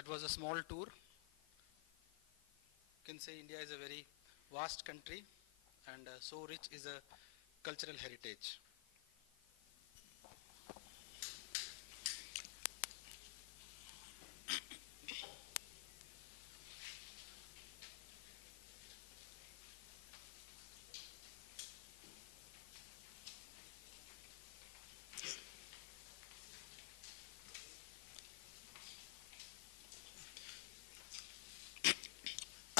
that was a small tour. You can say India is a very vast country and so rich is a cultural heritage.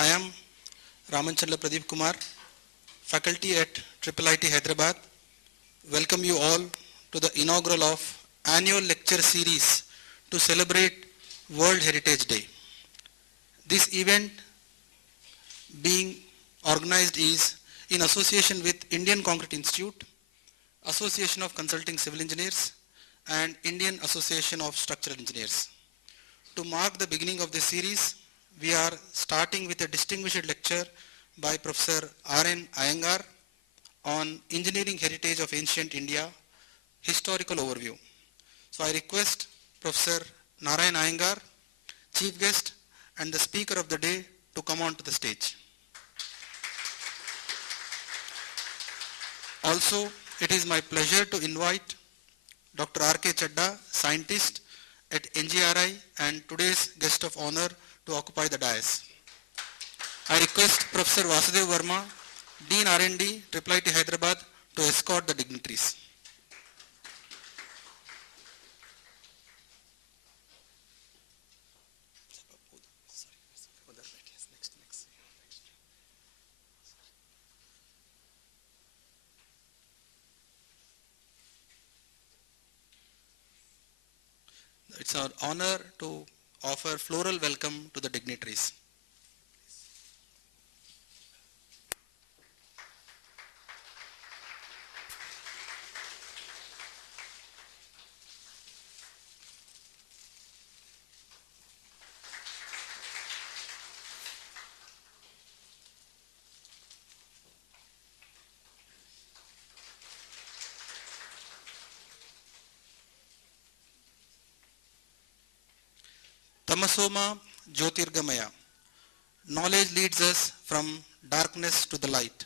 I am Ramanchandra Pradeep Kumar, faculty at IIIT Hyderabad. Welcome you all to the inaugural of annual lecture series to celebrate World Heritage Day. This event being organized is in association with Indian Concrete Institute, Association of Consulting Civil Engineers, and Indian Association of Structural Engineers. To mark the beginning of this series, we are starting with a distinguished lecture by Professor R.N. Iyengar on Engineering Heritage of Ancient India, Historical Overview. So I request Professor Narayan Iyengar, Chief Guest and the Speaker of the Day to come on to the stage. Also, it is my pleasure to invite Dr. R.K. Chadda, scientist at NGRI and today's guest of honor to occupy the dais. I request Professor Vasudev Verma, Dean R&D, IIIT Hyderabad, to escort the dignitaries. It's our honor to offer floral welcome to the dignitaries. Tamasoma Jyotirgamaya. Knowledge leads us from darkness to the light.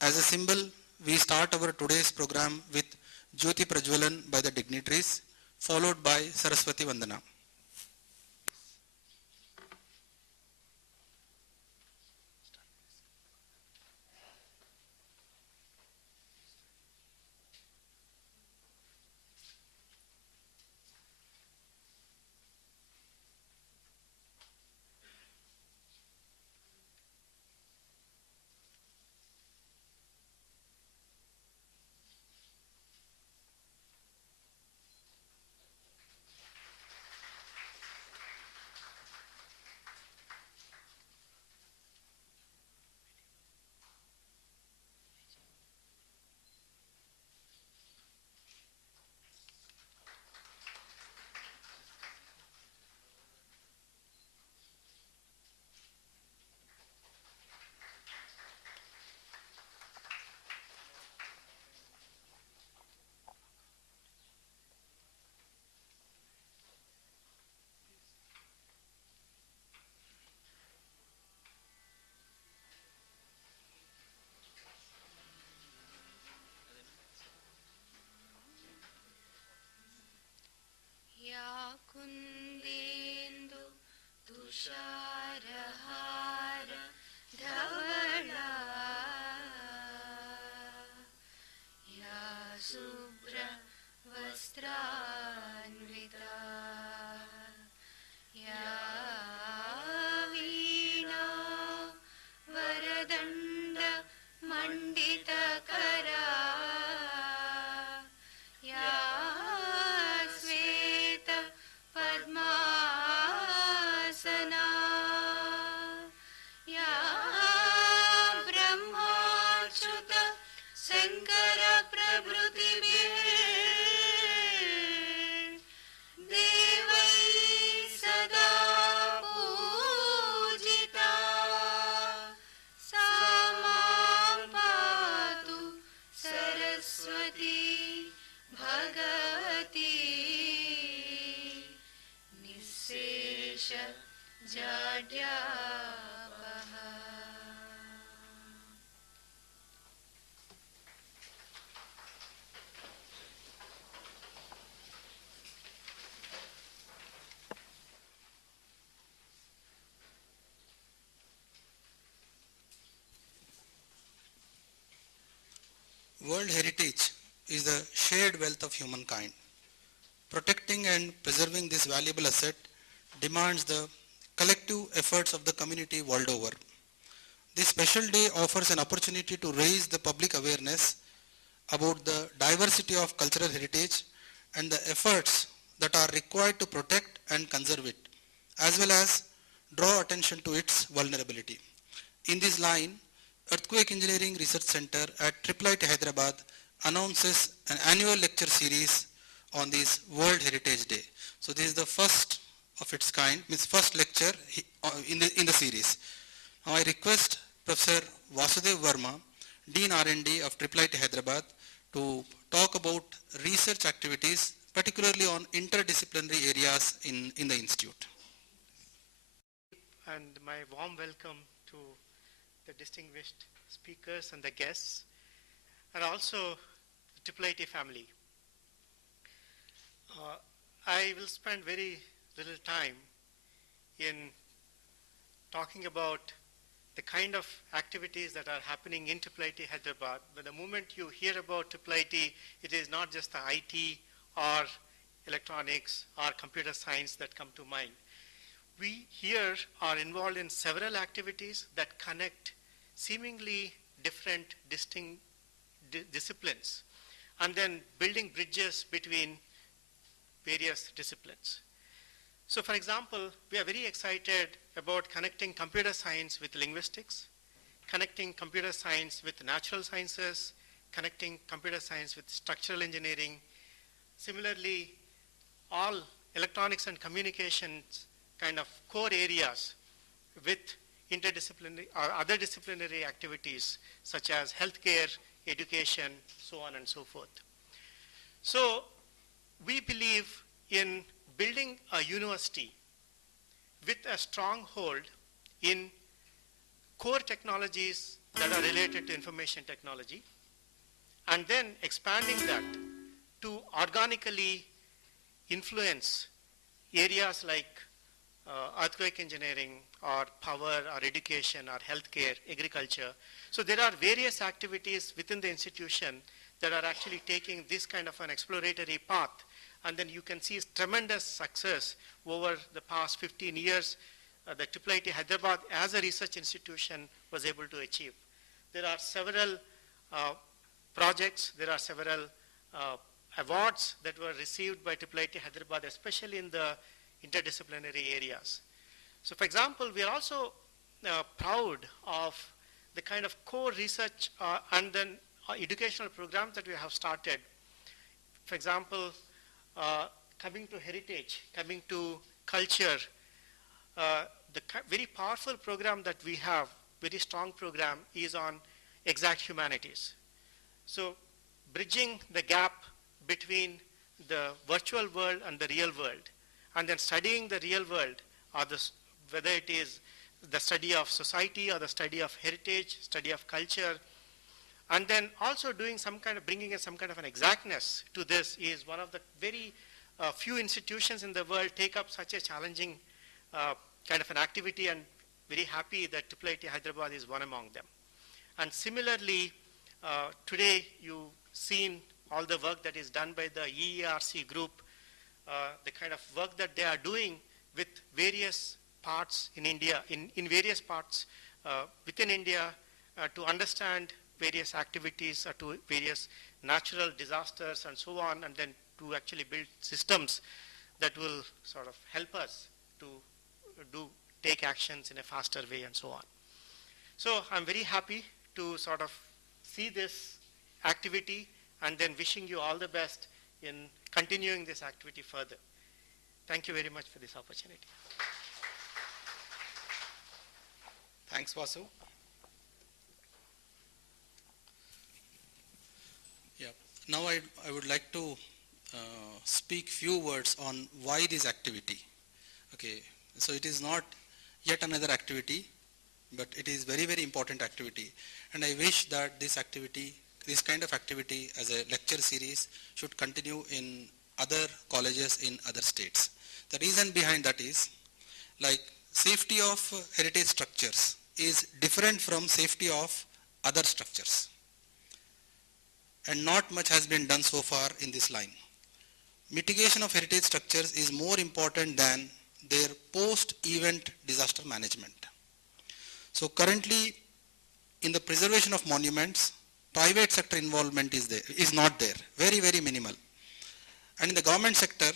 As a symbol, we start our today's program with Jyoti Prajwalan by the dignitaries, followed by Saraswati Vandana. जाड्यापः। World heritage is the shared wealth of humankind. Protecting and preserving this valuable asset demands the collective efforts of the community world over. This special day offers an opportunity to raise the public awareness about the diversity of cultural heritage and the efforts that are required to protect and conserve it, as well as draw attention to its vulnerability. In this line, Earthquake Engineering Research Center at IIIT Hyderabad announces an annual lecture series on this World Heritage Day. So this is the first of its kind, means first lecture in the series. Now I request Professor Vasudev Verma, Dean R&D of IIIT Hyderabad, to talk about research activities, particularly on interdisciplinary areas in the institute. And my warm welcome to the distinguished speakers and the guests, and also the IIIT family. I will spend very little time in talking about the kind of activities that are happening in IIIT Hyderabad. But the moment you hear about IIIT, it is not just the IT or electronics or computer science that come to mind. We here are involved in several activities that connect seemingly different, distinct disciplines, and then building bridges between various disciplines. So for example, we are very excited about connecting computer science with linguistics, connecting computer science with natural sciences, connecting computer science with structural engineering. Similarly, all electronics and communications kind of core areas with interdisciplinary or other disciplinary activities such as healthcare, education, so on and so forth. So we believe in building a university with a stronghold in core technologies that are related to information technology, and then expanding that to organically influence areas like earthquake engineering or power or education or healthcare, agriculture. So there are various activities within the institution that are actually taking this kind of an exploratory path, and then you can see tremendous success over the past 15 years that IIIT Hyderabad as a research institution was able to achieve. There are several projects, there are several awards that were received by IIIT Hyderabad, especially in the interdisciplinary areas. So for example, we are also proud of the kind of core research and then educational programs that we have started. For example, coming to heritage, coming to culture, the very powerful program that we have, very strong program, is on exact humanities. So bridging the gap between the virtual world and the real world, and then studying the real world, or whether it is the study of society or the study of heritage, study of culture, and then also doing some kind of, bringing in some kind of an exactness to this is one of the very few institutions in the world take up such a challenging kind of an activity, and very happy that IIIT Hyderabad is one among them. And similarly, today you've seen all the work that is done by the EERC group, the kind of work that they are doing with various parts in India, in various parts within India to understand various activities to various natural disasters and so on, and then to actually build systems that will sort of help us to take actions in a faster way and so on. So I'm very happy to sort of see this activity, and then wishing you all the best in continuing this activity further. Thank you very much for this opportunity. Thanks, Vasu. Yeah. Now I would like to speak few words on why this activity. Okay. So it is not yet another activity, but it is very, very important activity. And I wish that this activity, this kind of activity as a lecture series should continue in other colleges in other states. The reason behind that is, like, safety of heritage structures is different from safety of other structures. And not much has been done so far in this line. Mitigation of heritage structures is more important than their post-event disaster management. So currently, in the preservation of monuments, private sector involvement is not there, very, very minimal. And in the government sector,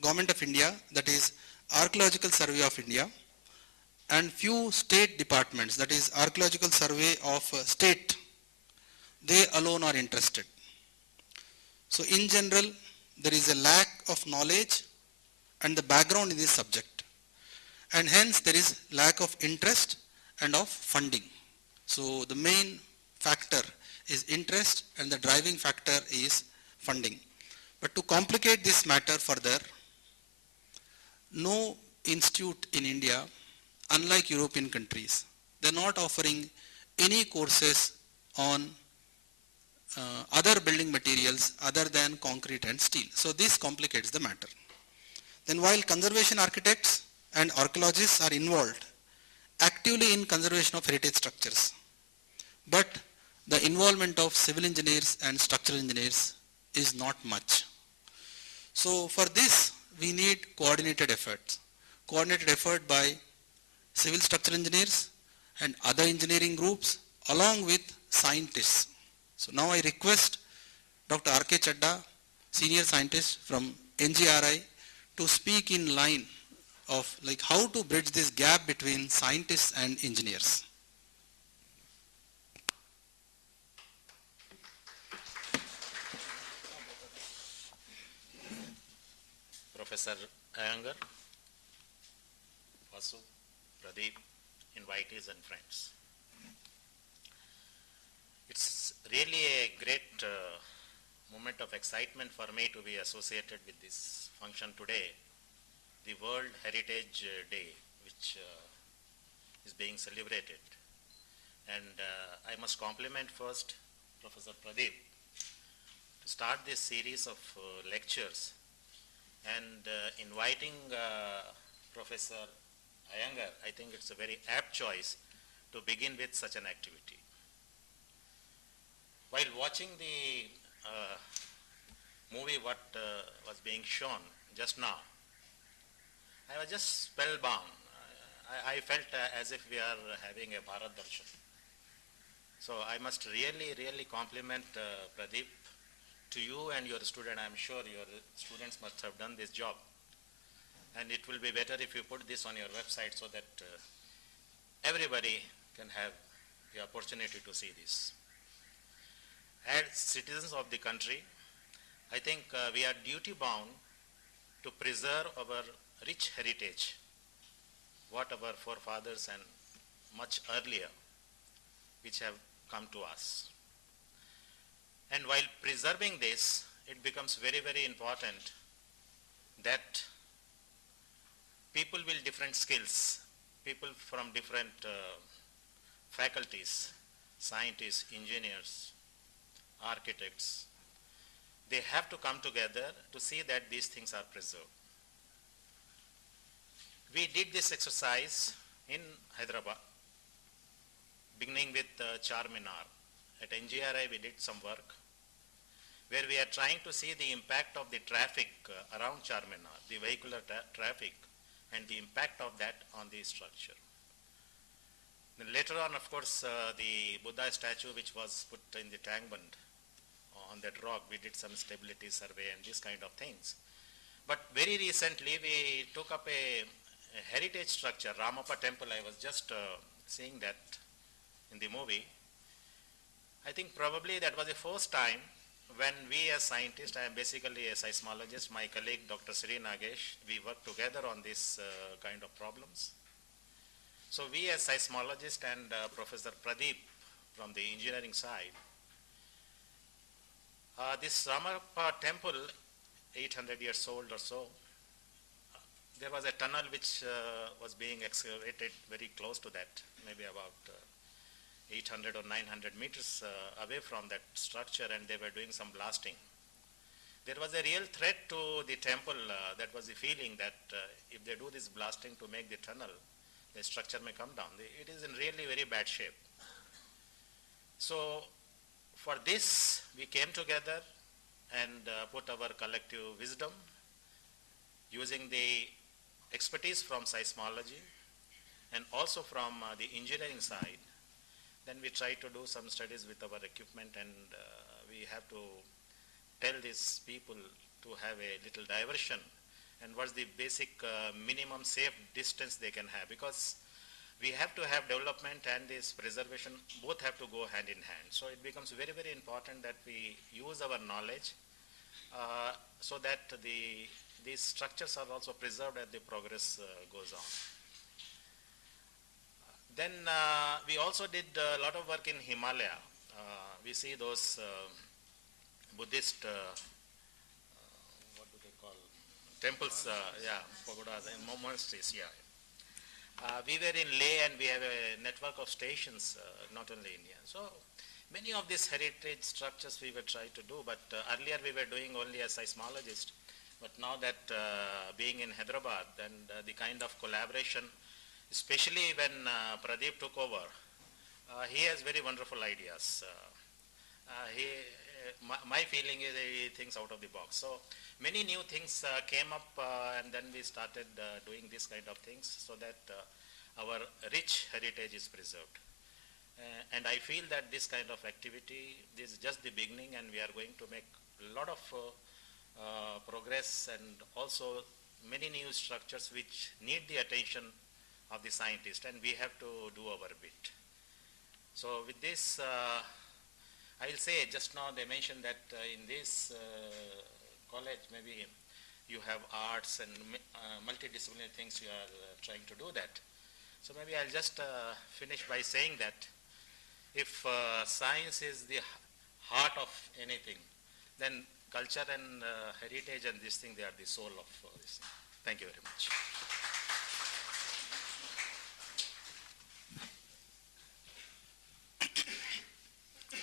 Government of India, that is Archaeological Survey of India, and few state departments, that is Archaeological Survey of State, they alone are interested. So in general, there is a lack of knowledge and the background in this subject. And hence there is lack of interest and of funding. So the main factor is interest and the driving factor is funding. But to complicate this matter further, no institute in India, unlike European countries, they're not offering any courses on other building materials other than concrete and steel. So this complicates the matter. Then while conservation architects and archaeologists are involved actively in conservation of heritage structures, but the involvement of civil engineers and structural engineers is not much. So for this, we need coordinated efforts. Coordinated effort by civil structural engineers and other engineering groups along with scientists. So now I request Dr. R.K. Chadda, senior scientist from NGRI, to speak in line of like how to bridge this gap between scientists and engineers. Professor Iyengar, Vasu, Pradeep, invitees and friends. It's really a great moment of excitement for me to be associated with this function today, the World Heritage Day, which is being celebrated. And I must compliment first Professor Pradeep to start this series of lectures and inviting Professor Iyengar. I think it's a very apt choice to begin with such an activity. While watching the movie what was being shown just now, I was just spellbound. I felt as if we are having a Bharat Darshan. So I must really, really compliment Pradeep, to you and your student. I'm sure your students must have done this job. And it will be better if you put this on your website so that everybody can have the opportunity to see this. As citizens of the country, I think we are duty bound to preserve our rich heritage, what our forefathers and much earlier, which have come to us. And while preserving this, it becomes very, very important that people with different skills, people from different faculties, scientists, engineers, architects, they have to come together to see that these things are preserved. We did this exercise in Hyderabad, beginning with Charminar. At NGRI, we did some work where we are trying to see the impact of the traffic around Charminar, the vehicular traffic, and the impact of that on the structure. Then later on, of course, the Buddha statue which was put in the tank bund on that rock, we did some stability survey and these kind of things. But very recently, we took up a heritage structure, Ramappa temple. I was just seeing that in the movie. I think probably that was the first time when we as scientists, I am basically a seismologist, my colleague Dr. Sri Nagesh, we work together on this kind of problems. So we as seismologists and Professor Pradeep from the engineering side, this Ramappa temple, 800 years old or so, there was a tunnel which was being excavated very close to that, maybe about 800 or 900 meters away from that structure, and they were doing some blasting. There was a real threat to the temple. That was the feeling that if they do this blasting to make the tunnel, the structure may come down. It is in really very bad shape. So for this, we came together and put our collective wisdom using the expertise from seismology and also from the engineering side. Then we try to do some studies with our equipment, and we have to tell these people to have a little diversion and what's the basic minimum safe distance they can have, because we have to have development and this preservation both have to go hand in hand. So it becomes very, very important that we use our knowledge so that these structures are also preserved as the progress goes on. Then we also did a lot of work in Himalaya. We see those Buddhist, what do they call, temples, pagodas and monasteries, we were in Leh, and we have a network of stations, not only India. So many of these heritage structures we were trying to do, but earlier we were doing only as seismologists. But now that being in Hyderabad and the kind of collaboration, especially when Pradeep took over, he has very wonderful ideas. My feeling is he thinks out of the box. So many new things came up, and then we started doing this kind of things so that our rich heritage is preserved. And I feel that this kind of activity is just the beginning, and we are going to make a lot of progress, and also many new structures which need the attention of the scientist, and we have to do our bit. So with this, I'll say, just now they mentioned that in this college maybe you have arts and multidisciplinary things you are trying to do that. So maybe I'll just finish by saying that if science is the heart of anything, then culture and heritage and this thing, they are the soul of this thing. Thank you very much.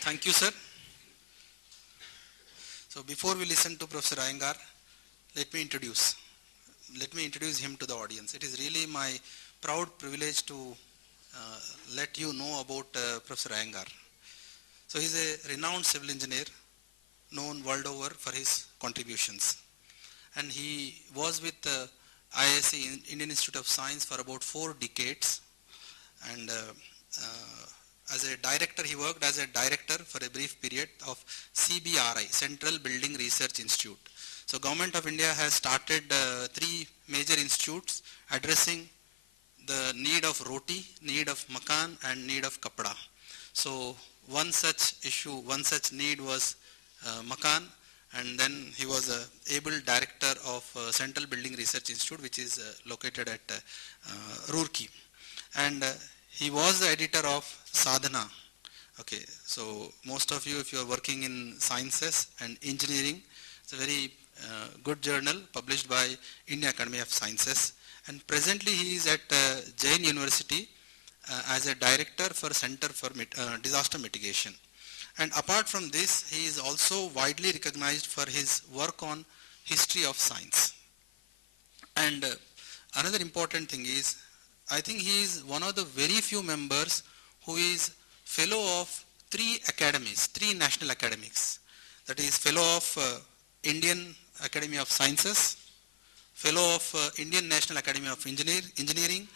Thank you, sir. So before we listen to Professor Iyengar, let me introduce him to the audience. It is really my proud privilege to let you know about Professor Iyengar. So he's a renowned civil engineer, known world over for his contributions. And he was with IISc, Indian Institute of Science, for about 4 decades. And as a director, he worked as a director for a brief period of CBRI, Central Building Research Institute. So Government of India has started 3 major institutes addressing the need of roti, need of makan, and need of kapda. So one such issue, one such need was makan, and then he was able director of Central Building Research Institute, which is located at Roorkee. And he was the editor of Sadhana. Okay, so most of you, if you are working in sciences and engineering, it's a very good journal published by Indian Academy of Sciences. And presently he is at Jain University as a director for Center for Disaster Mitigation. And apart from this, he is also widely recognized for his work on history of science. And another important thing is, I think he is one of the very few members who is fellow of 3 academies, 3 national academics. That is fellow of Indian Academy of Sciences, fellow of Indian National Academy of Engineering,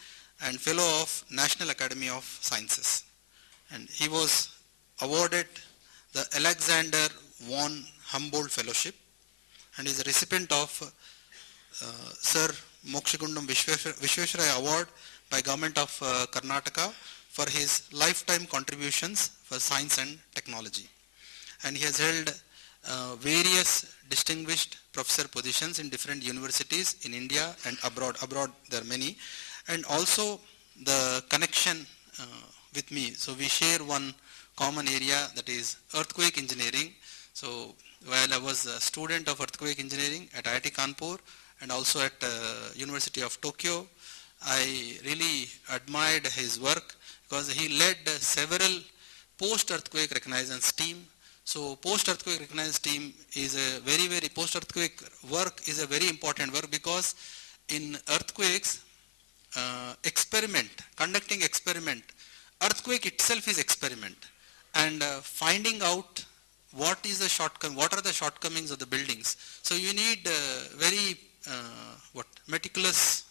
and fellow of National Academy of Sciences. And he was awarded the Alexander von Humboldt Fellowship, and is a recipient of Sir Mokshagundam Vishweshwaraya Award by Government of Karnataka for his lifetime contributions for science and technology. And he has held various distinguished professor positions in different universities in India and abroad. Abroad there are many. And also the connection with me. So we share one common area, that is earthquake engineering. So while I was a student of earthquake engineering at IIT Kanpur, and also at University of Tokyo. I really admired his work because he led several post-earthquake reconnaissance team. So post-earthquake reconnaissance team is a post-earthquake work is a very important work, because in earthquakes, conducting experiment, earthquake itself is experiment, and finding out what are the shortcomings of the buildings. So you need very meticulous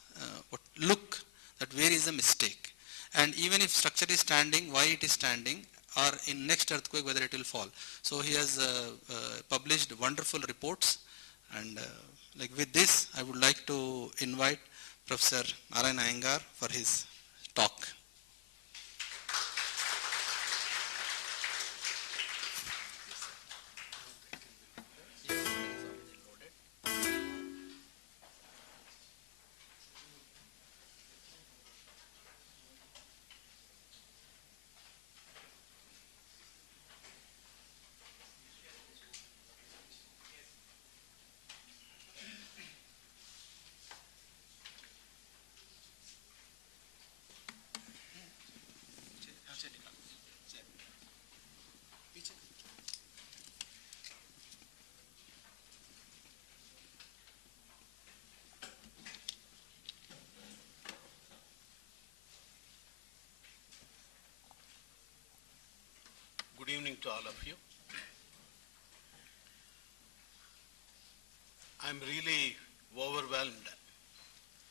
look that where is the mistake, and even if structure is standing, why it is standing, or in next earthquake whether it will fall. So he has published wonderful reports, and like with this I would like to invite Professor Narayana Iyengar for his talk. Good evening to all of you. I'm really overwhelmed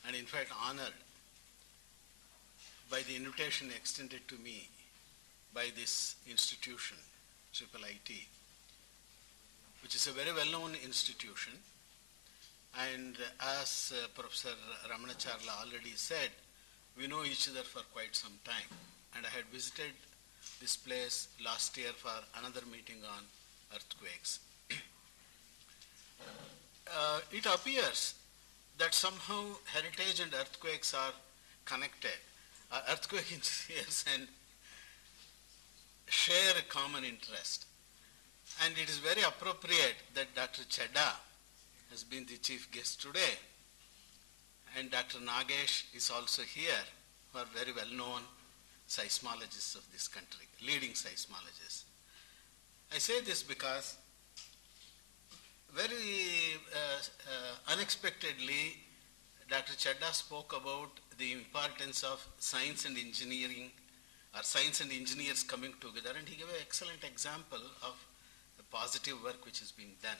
and in fact honored by the invitation extended to me by this institution, IIIT, which is a very well-known institution. And as Professor Ramanacharla already said, we know each other for quite some time. And I had visited this place last year for another meeting on earthquakes. It appears that somehow heritage and earthquakes are connected. Earthquake engineers and share a common interest. And it is very appropriate that Dr. Chedda has been the chief guest today, and Dr. Nagesh is also here, who are very well-known seismologists of this country, leading seismologists. I say this because very unexpectedly, Dr. Chedda spoke about the importance of science and engineering, or science and engineers coming together, and he gave an excellent example of the positive work which is being done.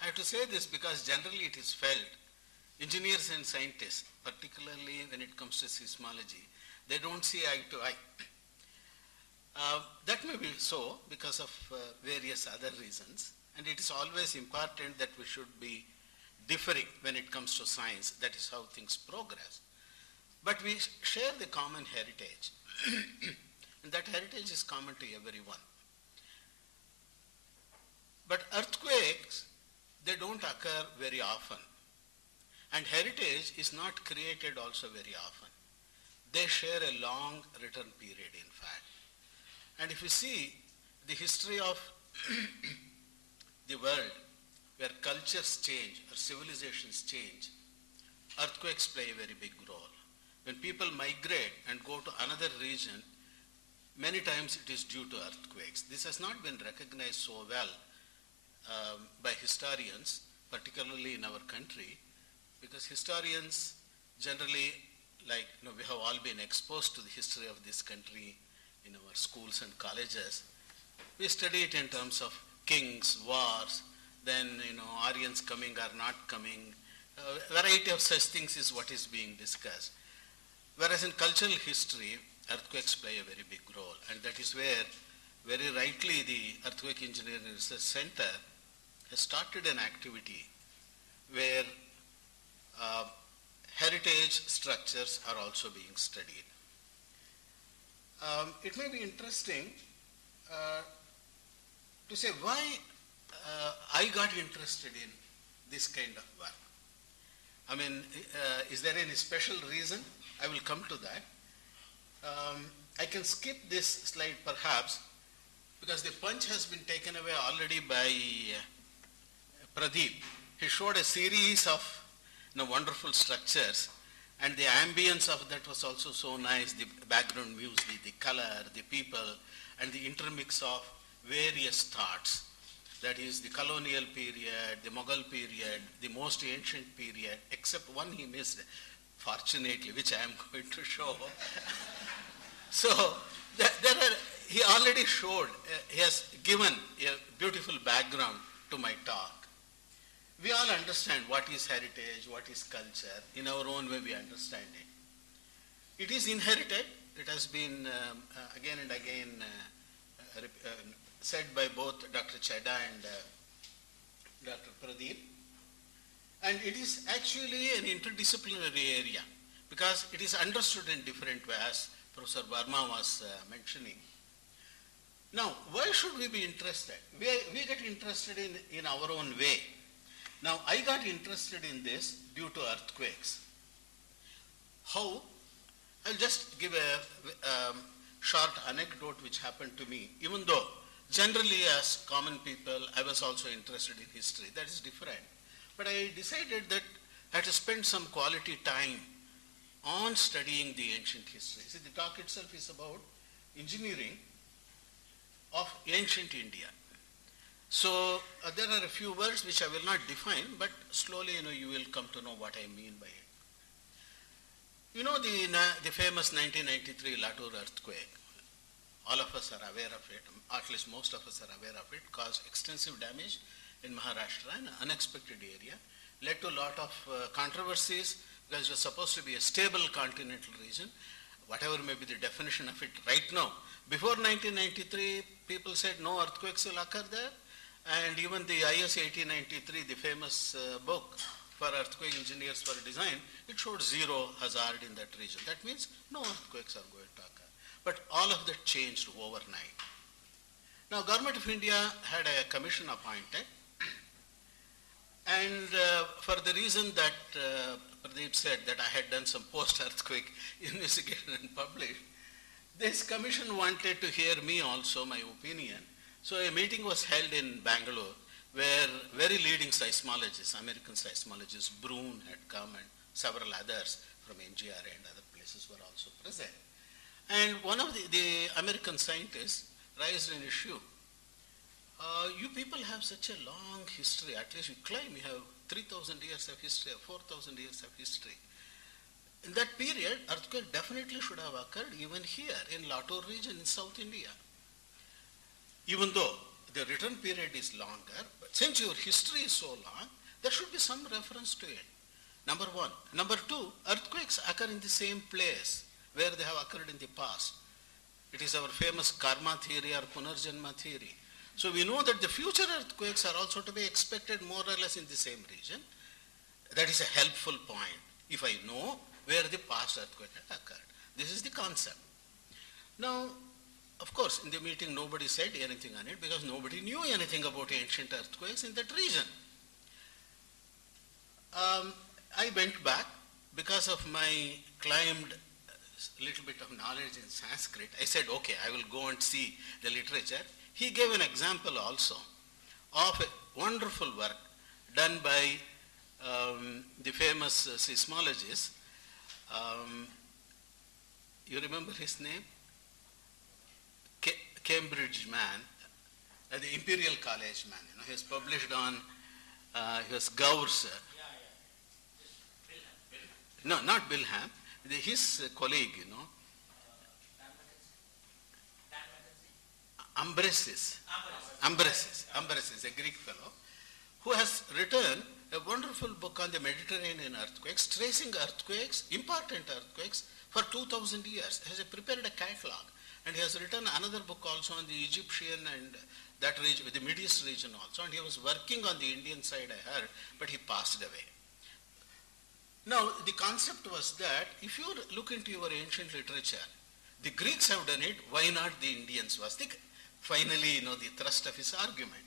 I have to say this because generally it is felt, engineers and scientists, particularly when it comes to seismology, they don't see eye to eye. That may be so because of various other reasons, and it is always important that we should be differing when it comes to science. That is how things progress. But we share the common heritage, and that heritage is common to everyone. But earthquakes, they don't occur very often, and heritage is not created also very often. They share a long return period, in fact. And if you see the history of the world, where cultures change or civilizations change, earthquakes play a very big role. When people migrate and go to another region, many times it is due to earthquakes. This has not been recognized so well by historians, particularly in our country, because historians generally, we have all been exposed to the history of this country in our schools and colleges. We study it in terms of kings, wars, then, Aryans coming or not coming. A variety of such things is what is being discussed. Whereas in cultural history, earthquakes play a very big role, and that is where, very rightly, the Earthquake Engineering Research Center has started an activity where heritage structures are also being studied. It may be interesting to say why I got interested in this kind of work. Is there any special reason? I will come to that. I can skip this slide perhaps because the punch has been taken away already by Pradeep. He showed a series of wonderful structures. And the ambience of that was also so nice, the background music, the color, the people, and the intermix of various thoughts. That is the colonial period, the Mughal period, the most ancient period, except one he missed, fortunately, which I am going to show. So he already showed, he has given a beautiful background to my talk. We all understand what is heritage, what is culture. In our own way we understand it. It is inherited. It has been again and again said by both Dr. Chadha and Dr. Pradeep. And it is actually an interdisciplinary area because it is understood in different ways, Professor Verma was mentioning. Now, why should we be interested? We get interested in our own way. Now, I got interested in this due to earthquakes. How? I'll just give a short anecdote which happened to me, even though generally as common people, I was also interested in history. That is different. But I decided that I had to spend some quality time on studying the ancient history. See, the talk itself is about engineering of ancient India. So there are a few words which I will not define, but slowly you will come to know what I mean by it. You know the famous 1993 Latur earthquake. All of us are aware of it, at least most of us are aware of it, caused extensive damage in Maharashtra, an unexpected area, led to a lot of controversies because it was supposed to be a stable continental region, whatever may be the definition of it right now. Before 1993, people said no earthquakes will occur there, and even the IS 1893, the famous book for earthquake engineers for design, it showed zero hazard in that region. That means no earthquakes are going to occur. But all of that changed overnight. Now, Government of India had a commission appointed, and for the reason that Pradeep said that I had done some post-earthquake investigation and published, this commission wanted to hear me also, my opinion. So a meeting was held in Bangalore where very leading seismologists, American seismologists, Broun had come and several others from NGR and other places were also present. And one of the American scientists raised an issue. You people have such a long history, at least you claim you have 3,000 years of history or 4,000 years of history. In that period, earthquake definitely should have occurred even here in Latur region in South India. Even though the return period is longer, but since your history is so long, there should be some reference to it. Number one. Number two, earthquakes occur in the same place where they have occurred in the past. It is our famous karma theory or punarjanma theory. So we know that the future earthquakes are also to be expected more or less in the same region. That is a helpful point if I know where the past earthquake had occurred. This is the concept. Now, of course, in the meeting nobody said anything on it because nobody knew anything about ancient earthquakes in that region. I went back because of my claimed little bit of knowledge in Sanskrit. I said, okay, I will go and see the literature. He gave an example also of a wonderful work done by the famous seismologist. You remember his name? Cambridge man, the Imperial College man. He has published on, he was Gaur's. No, not Bilham. His colleague, Ambrasis, a Greek fellow, who has written a wonderful book on the Mediterranean earthquakes, tracing earthquakes, important earthquakes, for 2,000 years. He has prepared a catalog. And he has written another book also on the Egyptian and that region, the Middle East region also. And he was working on the Indian side, I heard, but he passed away. Now, the concept was that if you look into your ancient literature, the Greeks have done it, why not the Indians? Was finally, the thrust of his argument.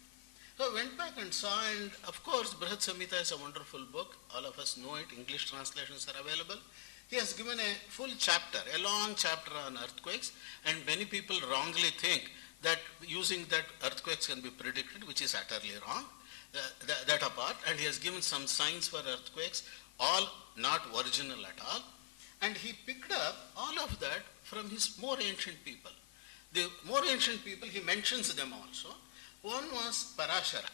So I went back and saw, and of course, Brihat Samhita is a wonderful book. All of us know it. English translations are available. He has given a full chapter, a long chapter on earthquakes, and many people wrongly think that using that earthquakes can be predicted, which is utterly wrong, that apart, and he has given some signs for earthquakes, all not original at all, and he picked up all of that from his more ancient people. The more ancient people, he mentions them also. One was Parashara.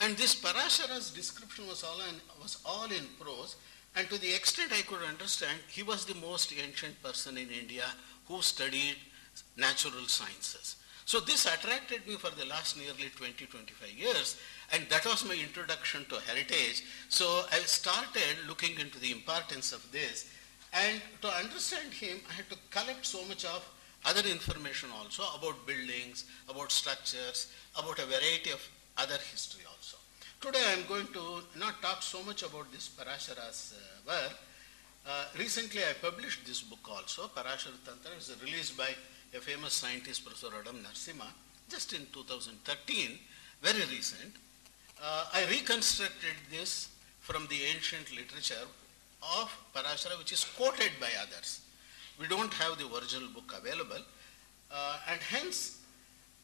And this Parashara's description was all in prose, and to the extent I could understand, he was the most ancient person in India who studied natural sciences. So this attracted me for the last nearly 20-25 years, and that was my introduction to heritage. So I started looking into the importance of this, and to understand him, I had to collect so much of other information also about buildings, about structures, about a variety of other history also. Today I am going to not talk so much about this Parashara's work. Recently I published this book also, Parashara Tantra. It was released by a famous scientist, Professor Adam Narasimha, just in 2013, very recent. I reconstructed this from the ancient literature of Parashara, which is quoted by others. We don't have the original book available, and hence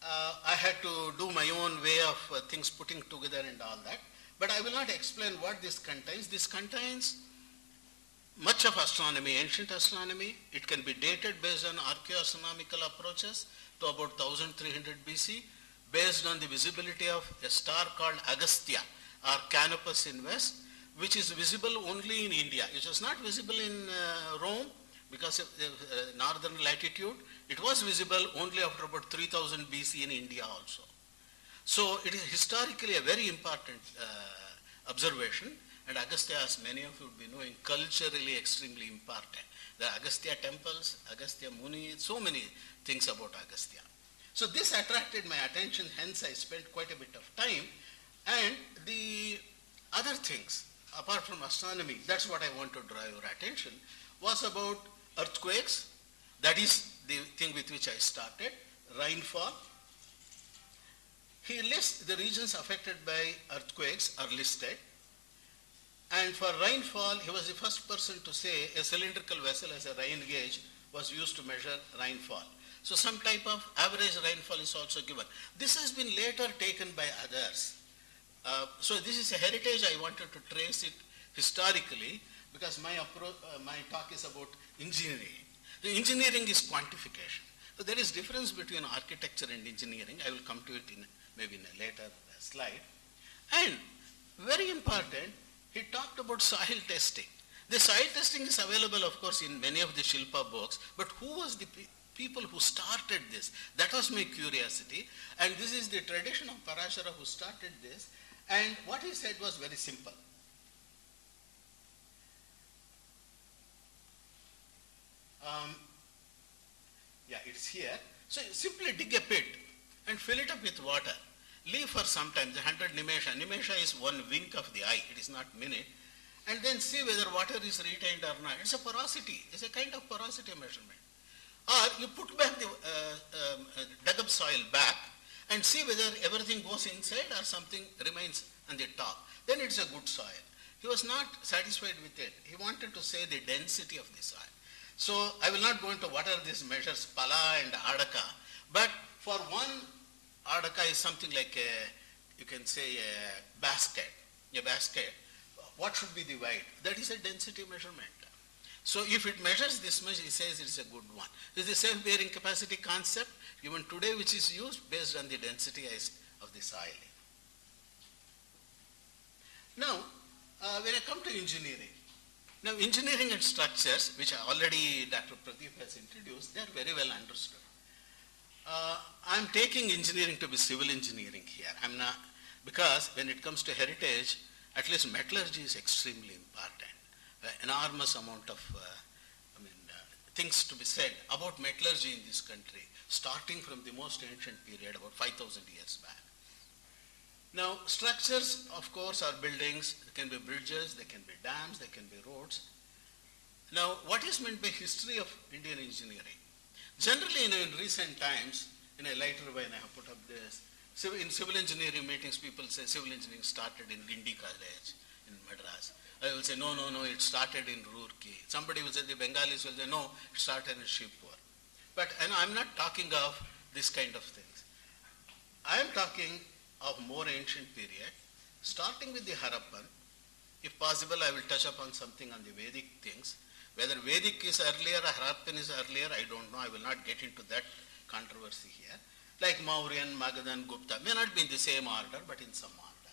I had to do my own way of things putting together and all that. But I will not explain what this contains. This contains much of astronomy, ancient astronomy. It can be dated based on archaeoastronomical approaches to about 1300 BC, based on the visibility of a star called Agastya or Canopus in west, which is visible only in India. It was not visible in Rome because of northern latitude. It was visible only after about 3000 BC in India also. So it is historically a very important observation, and Agastya, as many of you would be knowing, culturally extremely important. The Agastya temples, Agastya Muni, so many things about Agastya. So this attracted my attention, hence I spent quite a bit of time. And the other things, apart from astronomy, that's what I want to draw your attention, was about earthquakes. That is the thing with which I started. Rainfall. He lists the regions affected by earthquakes are listed. And for rainfall, he was the first person to say a cylindrical vessel as a rain gauge was used to measure rainfall. So some type of average rainfall is also given. This has been later taken by others. So this is a heritage. I wanted to trace it historically because my talk is about engineering. The engineering is quantification. So there is difference between architecture and engineering. I will come to it maybe in a later slide. And very important, he talked about soil testing. The soil testing is available, of course, in many of the Shilpa books, but who was the people who started this? That was my curiosity. And this is the tradition of Parashara who started this. And what he said was very simple. It's here. So simply dig a pit and fill it up with water. Leave for some time, the 100 nimesha. Nimesha is one wink of the eye, it is not minute. And then see whether water is retained or not. It's a porosity, it's a kind of porosity measurement. Or you put back the dug up soil back and see whether everything goes inside or something remains on the top. Then it's a good soil. He was not satisfied with it. He wanted to say the density of the soil. So I will not go into what are these measures, Pala and Adaka, but for one Adaka is something like you can say a basket. What should be the weight? That is a density measurement. So if it measures this much, he says it's a good one. This is the self-bearing capacity concept even today which is used based on the density of the soil. Now, when I come to engineering, now engineering and structures, which already Dr. Pradeep has introduced, they are very well understood. I'm taking engineering to be civil engineering here. I'm not, because when it comes to heritage, at least metallurgy is extremely important. Enormous amount of things to be said about metallurgy in this country, starting from the most ancient period, about 5,000 years back. Now, structures, of course, are buildings. They can be bridges, they can be dams, they can be roads. Now, what is meant by history of Indian engineering? Generally, in recent times, in a lighter way, I have put up this. So in civil engineering meetings, people say civil engineering started in Guindy College in Madras. I will say, no, it started in Roorkee. Somebody will say, the Bengalis will say, no, it started in Shibpur. But I'm not talking of this kind of things. I am talking of more ancient period, starting with the Harappan. If possible, I will touch upon something on the Vedic things. Whether Vedic is earlier or Harappan is earlier, I don't know. I will not get into that controversy here. Like Mauryan, Magadhan, Gupta may not be in the same order, but in some order.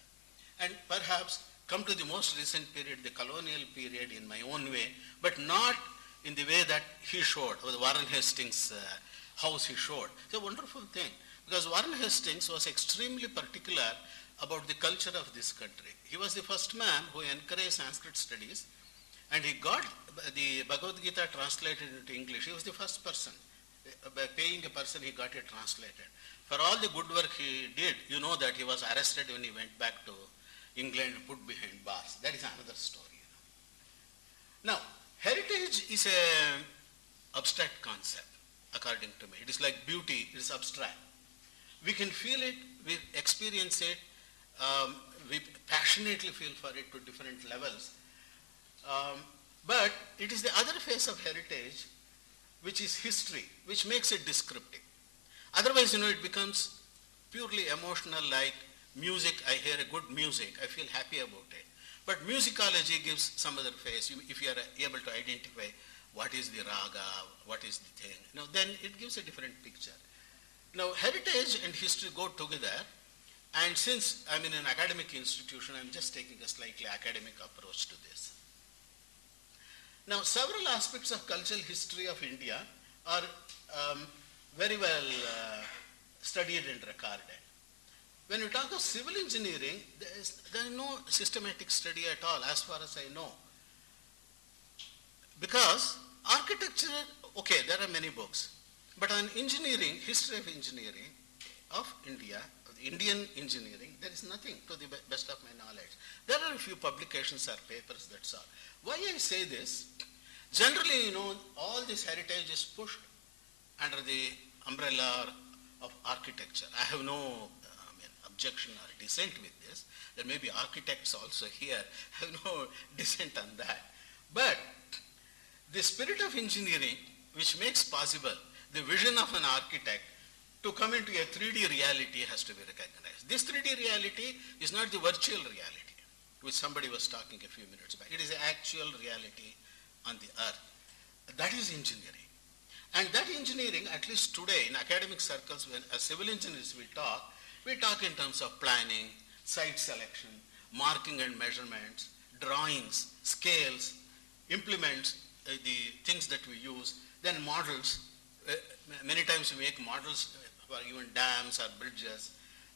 And perhaps come to the most recent period, the colonial period in my own way, but not in the way that he showed, or the Warren Hastings house he showed. It's a wonderful thing, because Warren Hastings was extremely particular about the culture of this country. He was the first man who encouraged Sanskrit studies, and he got the Bhagavad Gita translated into English. He was the first person. By paying a person, he got it translated. For all the good work he did, you know that he was arrested when he went back to England, put behind bars. That is another story. Now, heritage is an abstract concept, according to me. It is like beauty, it is abstract. We can feel it, we experience it, we passionately feel for it to different levels. But it is the other face of heritage, which is history, which makes it descriptive. Otherwise, it becomes purely emotional, like music. I hear a good music, I feel happy about it. But musicology gives some other face. If you are able to identify what is the raga, what is the thing, then it gives a different picture. Now, heritage and history go together, and since I'm in an academic institution, I'm just taking a slightly academic approach to this. Now, several aspects of cultural history of India are very well studied and recorded. When you talk of civil engineering, there is no systematic study at all, as far as I know. Because architecture, okay, there are many books, but on engineering, history of engineering of India, of the Indian engineering, there is nothing, to the best of my knowledge. There are a few publications or papers, that's all. Why I say this? Generally, all this heritage is pushed under the umbrella of architecture. I have no objection or dissent with this. There may be architects also here. I have no dissent on that. But the spirit of engineering, which makes possible the vision of an architect to come into a 3D reality, has to be recognized. This 3D reality is not the virtual reality, which somebody was talking a few minutes back. It is the actual reality on the earth. That is engineering. And that engineering, at least today in academic circles, when as civil engineers we talk in terms of planning, site selection, marking and measurements, drawings, scales, implements, the things that we use, then models. Many times we make models for even dams or bridges.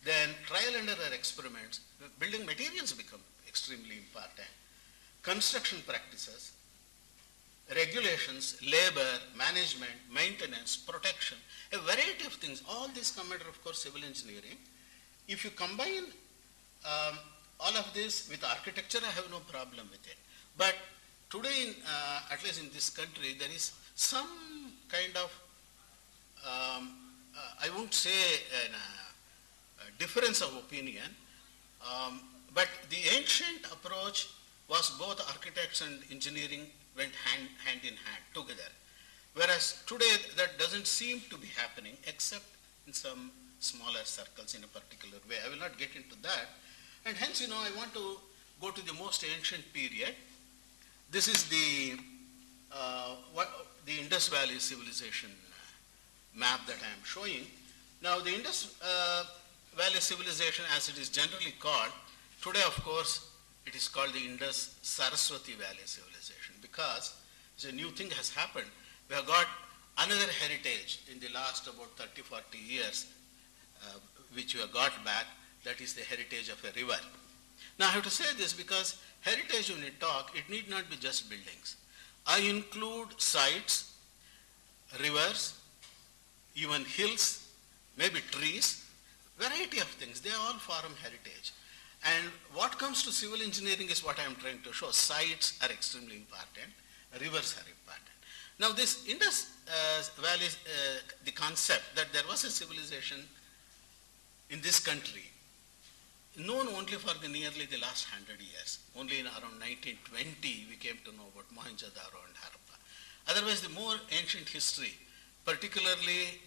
Then trial and error experiments. Building materials become extremely important. Construction practices, regulations, labor, management, maintenance, protection, a variety of things. All these come under, of course, civil engineering. If you combine all of this with architecture, I have no problem with it. But today, at least in this country, there is some kind of, I won't say a difference of opinion, but the ancient approach was both architects and engineering went hand in hand together. Whereas today that doesn't seem to be happening except in some smaller circles in a particular way. I will not get into that. And hence, I want to go to the most ancient period. This is the Indus Valley civilization map that I am showing. Now, the Indus Valley civilization, as it is generally called, today, of course, it is called the Indus Saraswati Valley civilization, because a new thing has happened. We have got another heritage in the last about 30, 40 years, which we have got back, that is the heritage of a river. Now, I have to say this because heritage, when we talk, it need not be just buildings. I include sites, rivers, even hills, maybe trees, variety of things. They all form heritage. And what comes to civil engineering is what I am trying to show. Sites are extremely important. Rivers are important. Now, this Indus Valley, the concept that there was a civilization in this country known only for nearly the last 100 years. Only in around 1920 we came to know about Mohenjo-daro and Harappa. Otherwise, the more ancient history, particularly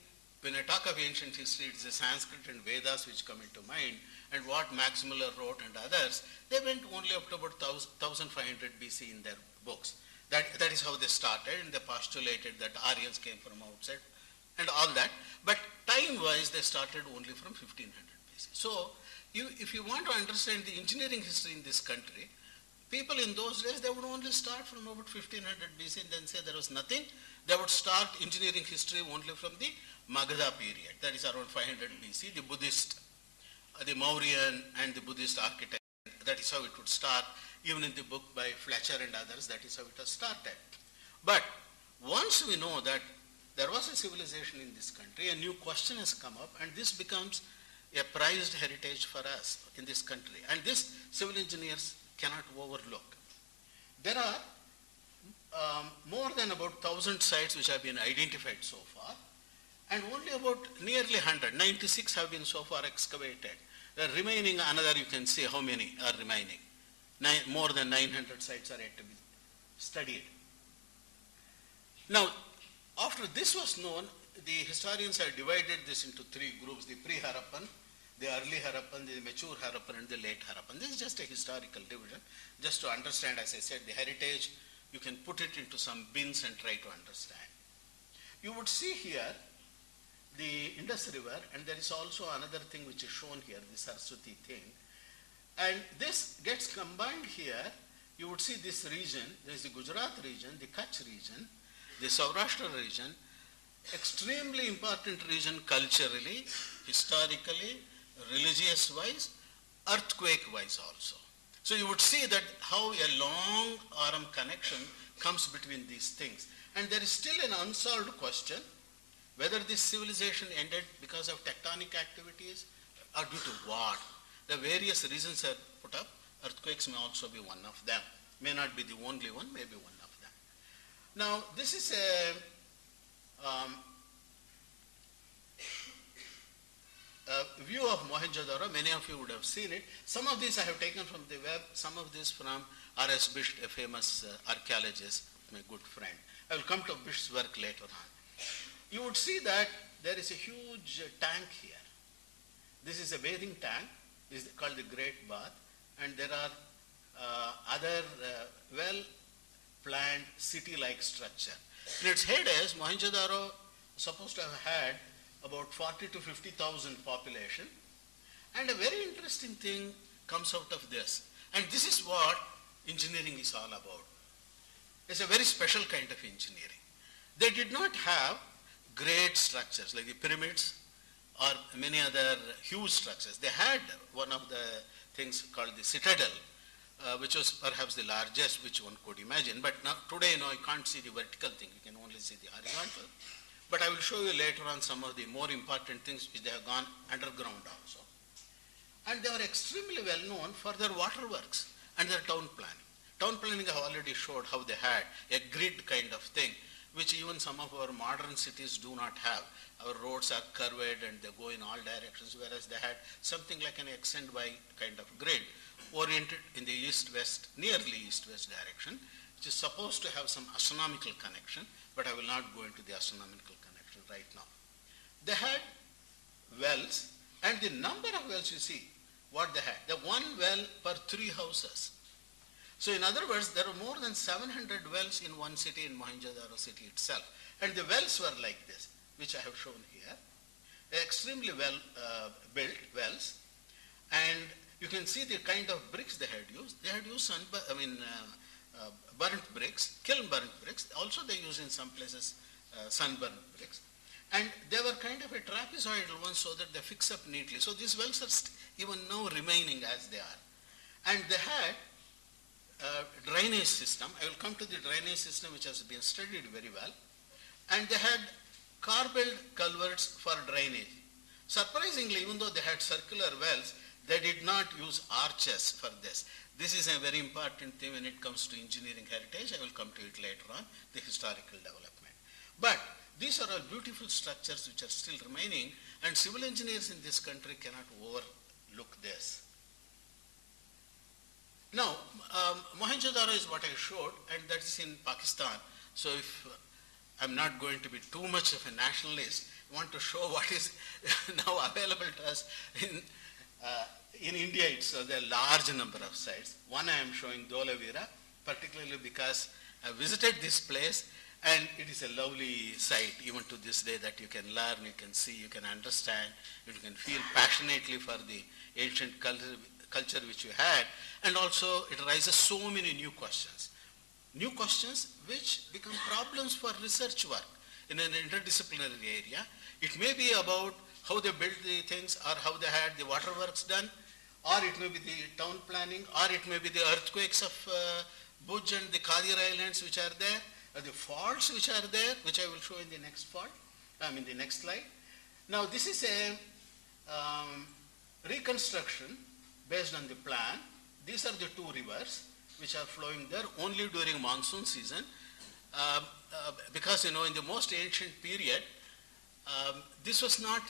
when I talk of ancient history, it is the Sanskrit and Vedas which come into mind. and what Max Muller wrote and others, they went only up to about 1500 BC in their books. That is how they started, and they postulated that Aryans came from outside and all that. But time-wise, they started only from 1500 BC. So, if you want to understand the engineering history in this country, people in those days, they would only start from about 1500 BC and then say there was nothing. They would start engineering history only from the Magadha period, that is around 500 BC, the Buddhist, the Mauryan and the Buddhist architecture. That is how it would start. Even in the book by Fletcher and others, that is how it has started. But once we know that there was a civilization in this country, a new question has come up, and this becomes a prized heritage for us in this country. And this civil engineers cannot overlook. There are more than about 1,000 sites which have been identified so far, and only about nearly 100, 96 have been so far excavated. The remaining, another, you can see how many are remaining. More than 900 sites are yet to be studied. Now, after this was known, the historians have divided this into three groups: the pre-Harappan, the early Harappan, the mature Harappan, and the late Harappan. This is just a historical division. Just to understand, as I said, the heritage, you can put it into some bins and try to understand. You would see here the Indus River, and there is also another thing which is shown here, the Saraswati thing. And this gets combined here. You would see this region, there is the Gujarat region, the Kutch region, the Saurashtra region, extremely important region culturally, historically, religious-wise, earthquake-wise also. So you would see that how a long arm connection comes between these things. And there is still an unsolved question whether this civilization ended because of tectonic activities or due to what. The various reasons are put up. Earthquakes may also be one of them. May not be the only one, may be one of them. Now, this is a view of Mohenjo-daro. Many of you would have seen it. Some of these I have taken from the web, some of this from R.S. Bisht, a famous archaeologist, my good friend. I will come to Bisht's work later on. You would see that there is a huge tank here. This is a bathing tank. This is called the Great Bath, and there are other well-planned city-like structure. In its heydays, Mohenjo-daro was supposed to have had about 40 to 50,000 population, and a very interesting thing comes out of this. And this is what engineering is all about. It's a very special kind of engineering. They did not have great structures like the pyramids or many other huge structures. They had one of the things called the citadel, which was perhaps the largest which one could imagine. But now, today, you can't see the vertical thing. You can only see the horizontal. But I will show you later on some of the more important things which they have gone underground also. And they were extremely well known for their waterworks and their town planning. Town planning I have already showed how they had a grid kind of thing, which even some of our modern cities do not have. Our roads are curved and they go in all directions, whereas they had something like an extend by kind of grid oriented in the east-west, nearly east-west direction, which is supposed to have some astronomical connection, but I will not go into the astronomical connection right now. They had wells, and the number of wells, you see what they had. The one well per 3 houses. So in other words, there were more than 700 wells in one city, in Mohenjo-daro city itself. And the wells were like this, which I have shown here. Extremely well built wells. And you can see the kind of bricks they had used. They had used burnt bricks, kiln burnt bricks. Also they use in some places sunburnt bricks. And they were kind of a trapezoidal one so that they fix up neatly. So these wells are even now remaining as they are. And they had drainage system. I will come to the drainage system which has been studied very well. And they had corbelled culverts for drainage. Surprisingly, even though they had circular wells, they did not use arches for this. This is a very important thing when it comes to engineering heritage. I will come to it later on, the historical development. But these are all beautiful structures which are still remaining, and civil engineers in this country cannot overlook this. Now, Mohenjo-daro is what I showed, and that is in Pakistan. So if I'm not going to be too much of a nationalist, I want to show what is now available to us in In India, it's there are large number of sites. One I am showing Dholavira, particularly because I visited this place and it is a lovely site even to this day that you can learn, you can see, you can understand, you can feel passionately for the ancient culture which you had, and also it raises so many new questions. New questions which become problems for research work in an interdisciplinary area. It may be about how they built the things or how they had the waterworks done, or it may be the town planning, or it may be the earthquakes of Bhuj and the Kadir Islands which are there, or the faults which are there, which I will show in the next the next slide. Now this is a reconstruction based on the plan. These are the two rivers which are flowing there only during monsoon season, because in the most ancient period, this was not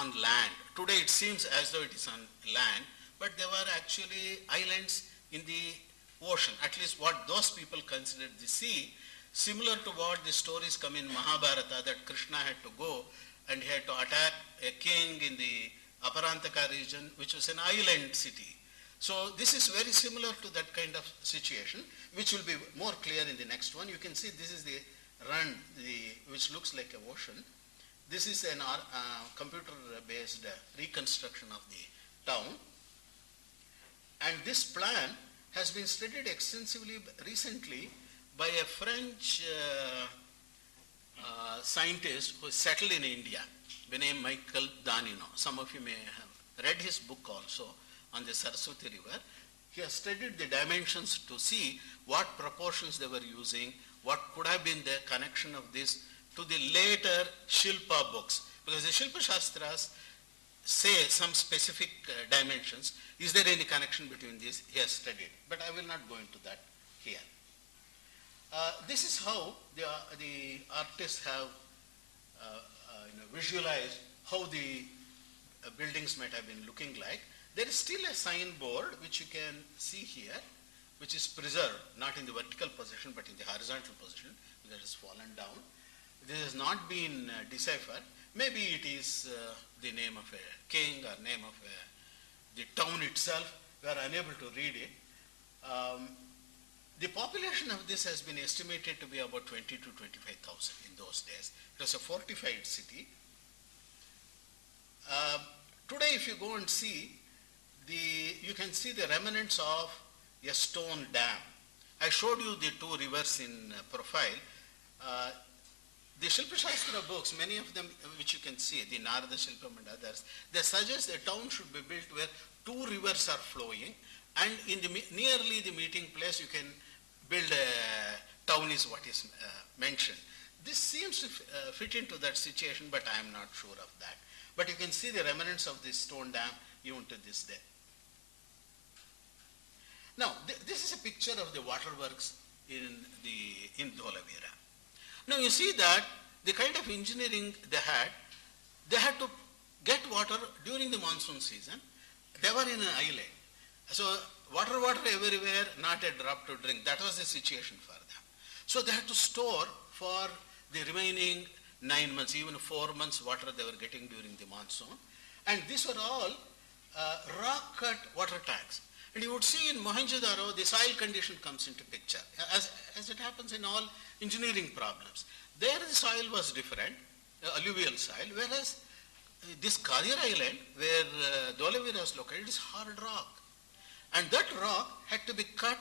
on land. Today it seems as though it is on land, but there were actually islands in the ocean, at least what those people considered the sea, similar to what the stories come in Mahabharata that Krishna had to go and he had to attack a king in the Aparantaka region, which was an island city. So this is very similar to that kind of situation, which will be more clear in the next one. You can see this is the run, which looks like an ocean. This is an computer-based reconstruction of the town. And this plan has been studied extensively recently by a French scientist who is settled in India, by name Michael Danino. Some of you may have read his book also on the Saraswati River. He has studied the dimensions to see what proportions they were using, what could have been the connection of this to the later Shilpa books, because the Shilpa Shastras say some specific dimensions. Is there any connection between these? He has studied, but I will not go into that here. This is how the artists have visualized how the buildings might have been looking like. There is still a signboard which you can see here, which is preserved, not in the vertical position but in the horizontal position, because it has fallen down. This has not been deciphered. Maybe it is the name of a king or name of the town itself. We are unable to read it. The population of this has been estimated to be about 20 to 25,000 in those days. It was a fortified city. Today, if you go and see, you can see the remnants of a stone dam. I showed you the two rivers in profile. The Shilpa Shastra books, many of them which you can see, the Narada Shilpam and others, they suggest a town should be built where two rivers are flowing, and in nearly the meeting place you can build a town is what is mentioned. This seems to fit into that situation, but I am not sure of that. But you can see the remnants of this stone dam even to this day. Now, this is a picture of the waterworks in Dholavira. Now you see that the kind of engineering they had to get water during the monsoon season. They were in an island. So water everywhere, not a drop to drink. That was the situation for them. So they had to store for the remaining 9 months, even 4 months water they were getting during the monsoon. And these were all rock-cut water tanks. And you would see in Mohenjo-daro, the soil condition comes into picture, as it happens in all engineering problems. There the soil was different, alluvial soil, whereas this Kadir Island, where Dholavira is located, is hard rock. And that rock had to be cut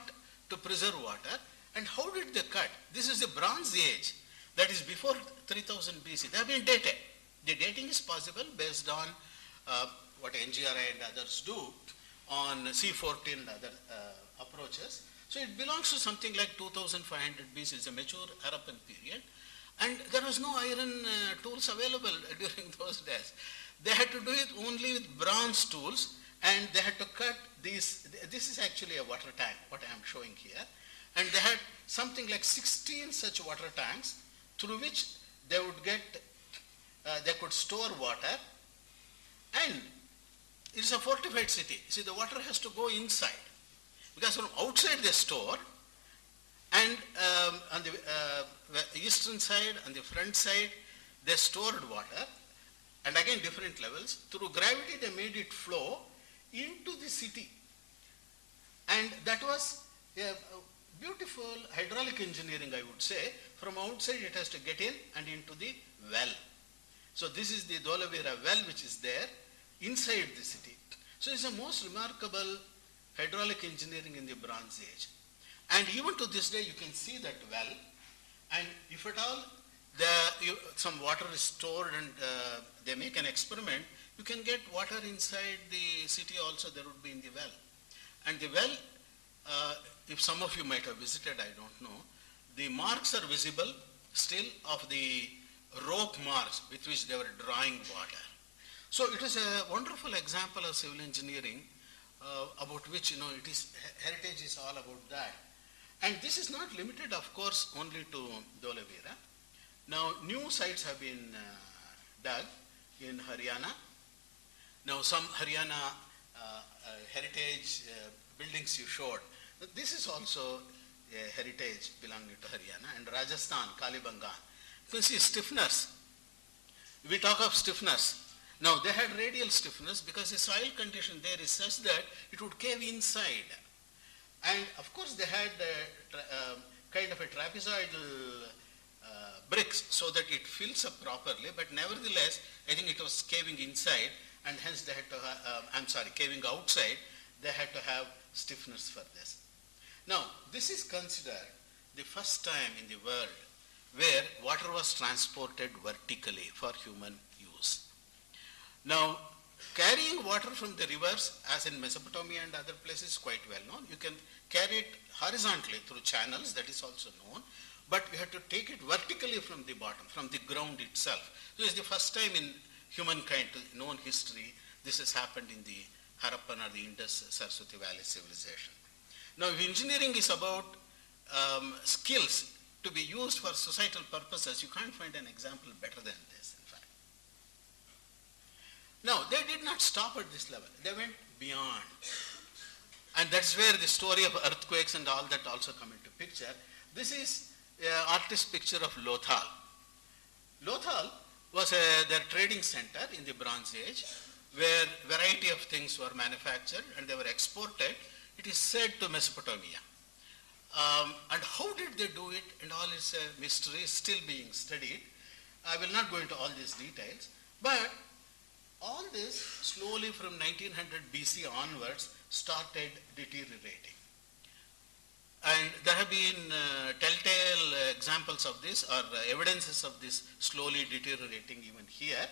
to preserve water. And how did they cut? This is the Bronze Age, that is before 3000 BC. They have been dated. The dating is possible based on what NGRI and others do on C14 and other approaches. So it belongs to something like 2500 BC. It's a mature Harappan period. And there was no iron tools available during those days. They had to do it only with bronze tools, and they had to cut these. This is actually a water tank, what I am showing here. And they had something like 16 such water tanks through which they would get, they could store water. And it is a fortified city. See, the water has to go inside, because from outside they store, and on the eastern side, on the front side, they stored water, and again different levels. Through gravity they made it flow into the city. And that was a beautiful hydraulic engineering, I would say. From outside it has to get in and into the well. So this is the Dholavira well which is there inside the city. So it's the most remarkable hydraulic engineering in the Bronze Age. And even to this day you can see that well, and if at all some water is stored and they make an experiment, you can get water inside the city also, there would be in the well. And the well, if some of you might have visited, I don't know, the marks are visible still of the rope marks with which they were drawing water. So it is a wonderful example of civil engineering about which, it is, heritage is all about that. And this is not limited, of course, only to Dholavira. Now, new sites have been dug in Haryana. Now, some Haryana heritage buildings you showed. This is also a heritage belonging to Haryana. And Rajasthan, Kalibangan. You can see stiffeners. We talk of stiffeners. Now, they had radial stiffeners because the soil condition there is such that it would cave inside. And of course, they had kind of a trapezoidal bricks so that it fills up properly, but nevertheless, I think it was caving inside, and hence they had to, caving outside, they had to have stiffeners for this. Now, this is considered the first time in the world where water was transported vertically for human use. Now, carrying water from the rivers, as in Mesopotamia and other places, is quite well known. You can carry it horizontally through channels, that is also known, but you have to take it vertically from the bottom, from the ground itself. So it's the first time in humankind known history this has happened in the Harappan or the Indus-Saraswati Valley civilization. Now, if engineering is about skills to be used for societal purposes, you can't find an example better than this, in fact. Now, they did not stop at this level. They went beyond. And that's where the story of earthquakes and all that also come into picture. This is an artist's picture of Lothal. Lothal was their trading center in the Bronze Age, where variety of things were manufactured and they were exported. It is said to Mesopotamia. And how did they do it, and all is a mystery still being studied. I will not go into all these details, but all this slowly from 1900 BC onwards started deteriorating. And there have been telltale examples of this, or evidences of this slowly deteriorating even here.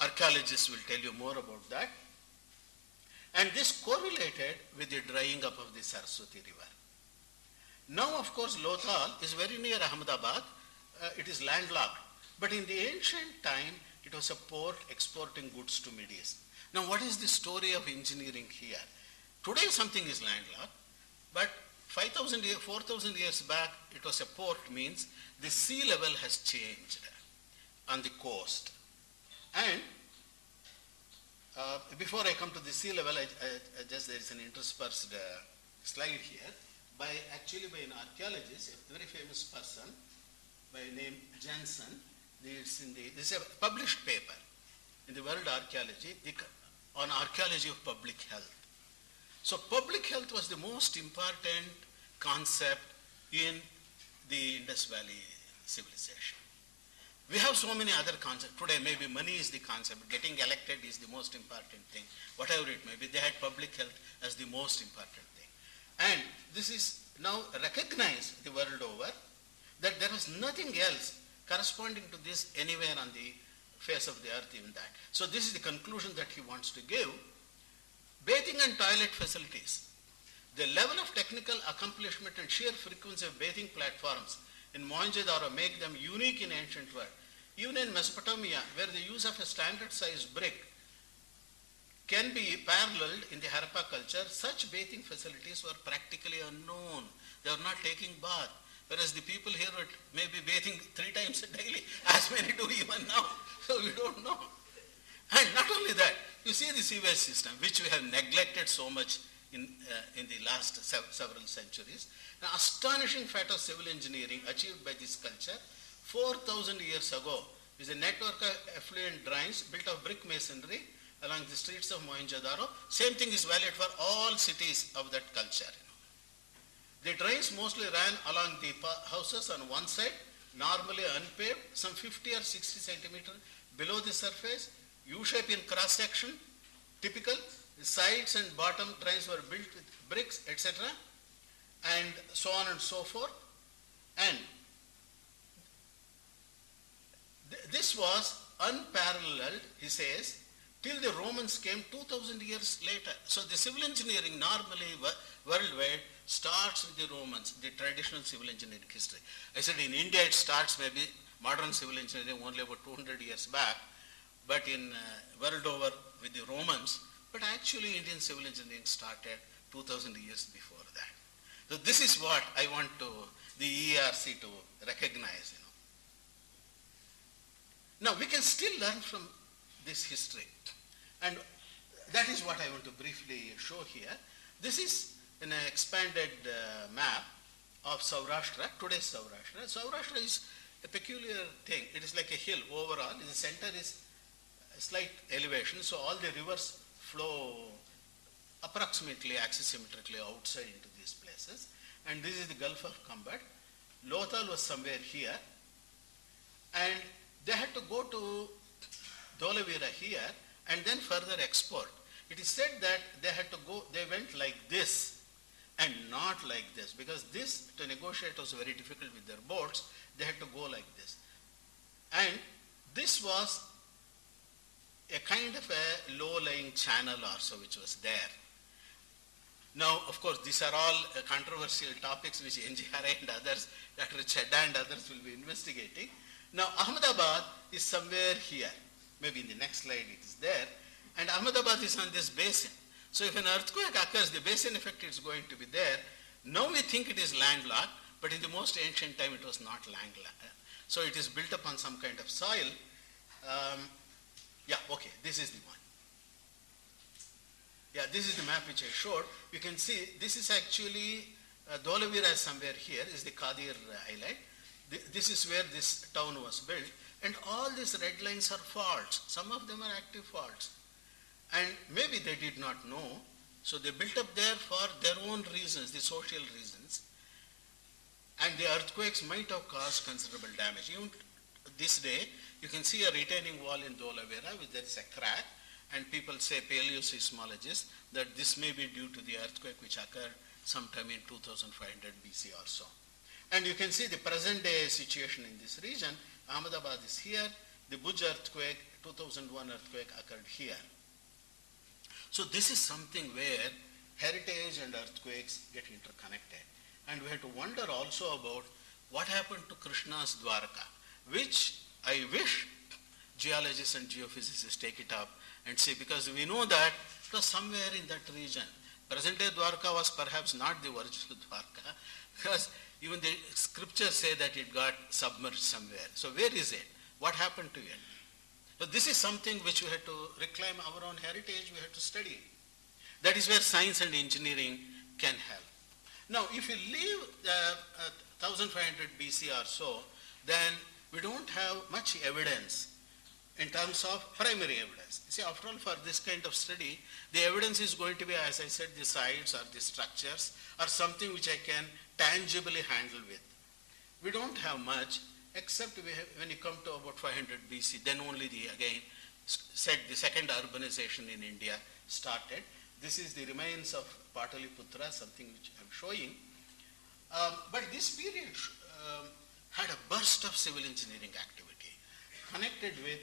Archaeologists will tell you more about that. And this correlated with the drying up of the Saraswati river. Now, of course, Lothal is very near Ahmedabad. It is landlocked. But in the ancient time, it was a port exporting goods to Middle East. Now, what is the story of engineering here? Today, something is landlocked, but 4,000 years back, it was a port, means the sea level has changed on the coast. And before I come to the sea level, there is an interspersed slide here by an archaeologist, a very famous person by name Jensen. This is a published paper in the World Archaeology on archaeology of public health. So public health was the most important concept in the Indus Valley civilization. We have so many other concepts. Today maybe money is the concept, getting elected is the most important thing, whatever it may be. They had public health as the most important thing. And this is now recognized the world over, that there is nothing else corresponding to this anywhere on the face of the earth, even that. So this is the conclusion that he wants to give. Bathing and toilet facilities. The level of technical accomplishment and sheer frequency of bathing platforms in Mohenjo-daro make them unique in ancient world. Even in Mesopotamia, where the use of a standard size brick can be paralleled in the Harappa culture, such bathing facilities were practically unknown. They were not taking bath. Whereas the people here may be bathing 3 times a daily, as many do even now. So we don't know. And not only that, you see the sewage system, which we have neglected so much in the last several centuries. An astonishing feat of civil engineering achieved by this culture 4,000 years ago is a network of effluent drains built of brick masonry along the streets of Mohenjo-daro. Same thing is valid for all cities of that culture. The drains mostly ran along the houses on one side, normally unpaved, some 50 or 60 centimeter below the surface, U-shape in cross-section, typical. The sides and bottom drains were built with bricks, etc., and so on and so forth. And this was unparalleled, he says, till the Romans came 2000 years later. So the civil engineering normally worldwide starts with the Romans, the traditional civil engineering history. I said in India it starts maybe modern civil engineering only about 200 years back, but in world over with the Romans, but actually Indian civil engineering started 2000 years before that. So this is what I want the ERC to recognize. Now we can still learn from this history, and that is what I want to briefly show here. This is an expanded map of Saurashtra, today's Saurashtra. Saurashtra is a peculiar thing. It is like a hill overall. In the center is a slight elevation, so all the rivers flow approximately axisymmetrically outside into these places. And this is the Gulf of Khambat. Lothal was somewhere here, and they had to go to Dholavira here and then further export. It is said that they went like this and not like this, because this to negotiate was very difficult with their boats. They had to go like this. And this was a kind of a low-lying channel also which was there. Now, of course, these are all controversial topics which NGRA and others, Dr. Chedda and others will be investigating. Now, Ahmedabad is somewhere here. Maybe in the next slide it is there. And Ahmedabad is on this basin. So if an earthquake occurs, the basin effect is going to be there. Now we think it is landlocked, but in the most ancient time it was not landlocked. So it is built upon some kind of soil. This is the one. Yeah, this is the map which I showed. You can see this is actually Dholavira somewhere here is the Kadir Island. This is where this town was built. And all these red lines are faults. Some of them are active faults. And maybe they did not know. So they built up there for their own reasons, the social reasons. And the earthquakes might have caused considerable damage. Even this day, you can see a retaining wall in Dholavira with there is a crack. And people say, paleoseismologists, that this may be due to the earthquake which occurred sometime in 2500 BC or so. And you can see the present day situation in this region. Ahmedabad is here. The Bhuj earthquake, 2001 earthquake occurred here. So this is something where heritage and earthquakes get interconnected. And we have to wonder also about what happened to Krishna's Dwarka, which I wish geologists and geophysicists take it up and see, because we know that it was somewhere in that region. Present-day Dwarka was perhaps not the original Dwarka, because even the scriptures say that it got submerged somewhere. So where is it? What happened to it? So this is something which we have to reclaim our own heritage, we have to study. That is where science and engineering can help. Now, if you leave 1500 BC or so, then we don't have much evidence in terms of primary evidence. See, after all, for this kind of study, the evidence is going to be, as I said, the sites or the structures or something which I can tangibly handle with. We don't have much, except when you come to about 500 BC, then only the second urbanization in India started. This is the remains of Pataliputra, something which I'm showing. But this period had a burst of civil engineering activity connected with,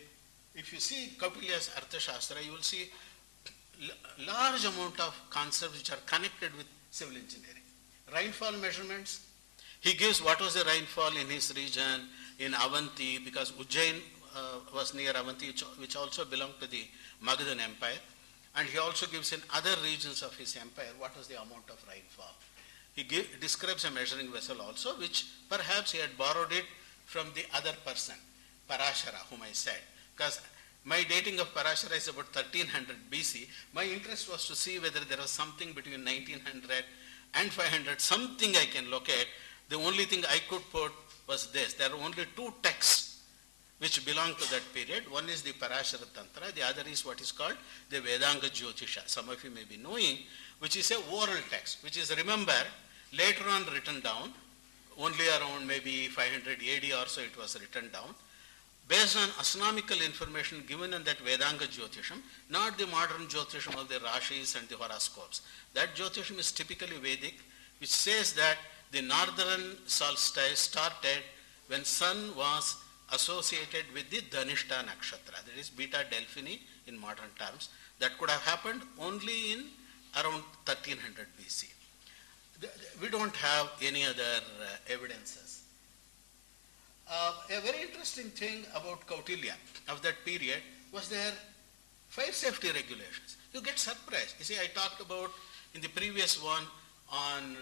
if you see Kautilya's Arthashastra, you will see large amount of concepts which are connected with civil engineering. Rainfall measurements. He gives what was the rainfall in his region, in Avanti, because Ujjain was near Avanti, which also belonged to the Magadhan Empire. And he also gives in other regions of his empire what was the amount of rainfall. He describes a measuring vessel also, which perhaps he had borrowed it from the other person, Parashara, whom I said. Because my dating of Parashara is about 1300 BC. My interest was to see whether there was something between 1900 and 500, something I can locate. The only thing I could put was this. There are only two texts which belong to that period. One is the Parashara Tantra, the other is what is called the Vedanga Jyotisha. Some of you may be knowing, which is a oral text, which is, remember, later on written down, only around maybe 500 AD or so it was written down, based on astronomical information given in that Vedanga Jyotisham, not the modern Jyotisham of the Rashis and the horoscopes. That Jyotisham is typically Vedic, which says that the northern solstice started when sun was associated with the Dhanishta Nakshatra, that is Beta Delphini in modern terms. That could have happened only in around 1300 BC. We don't have any other evidences. A very interesting thing about Kautilya of that period was their fire safety regulations. You get surprised. You see, I talked about in the previous one on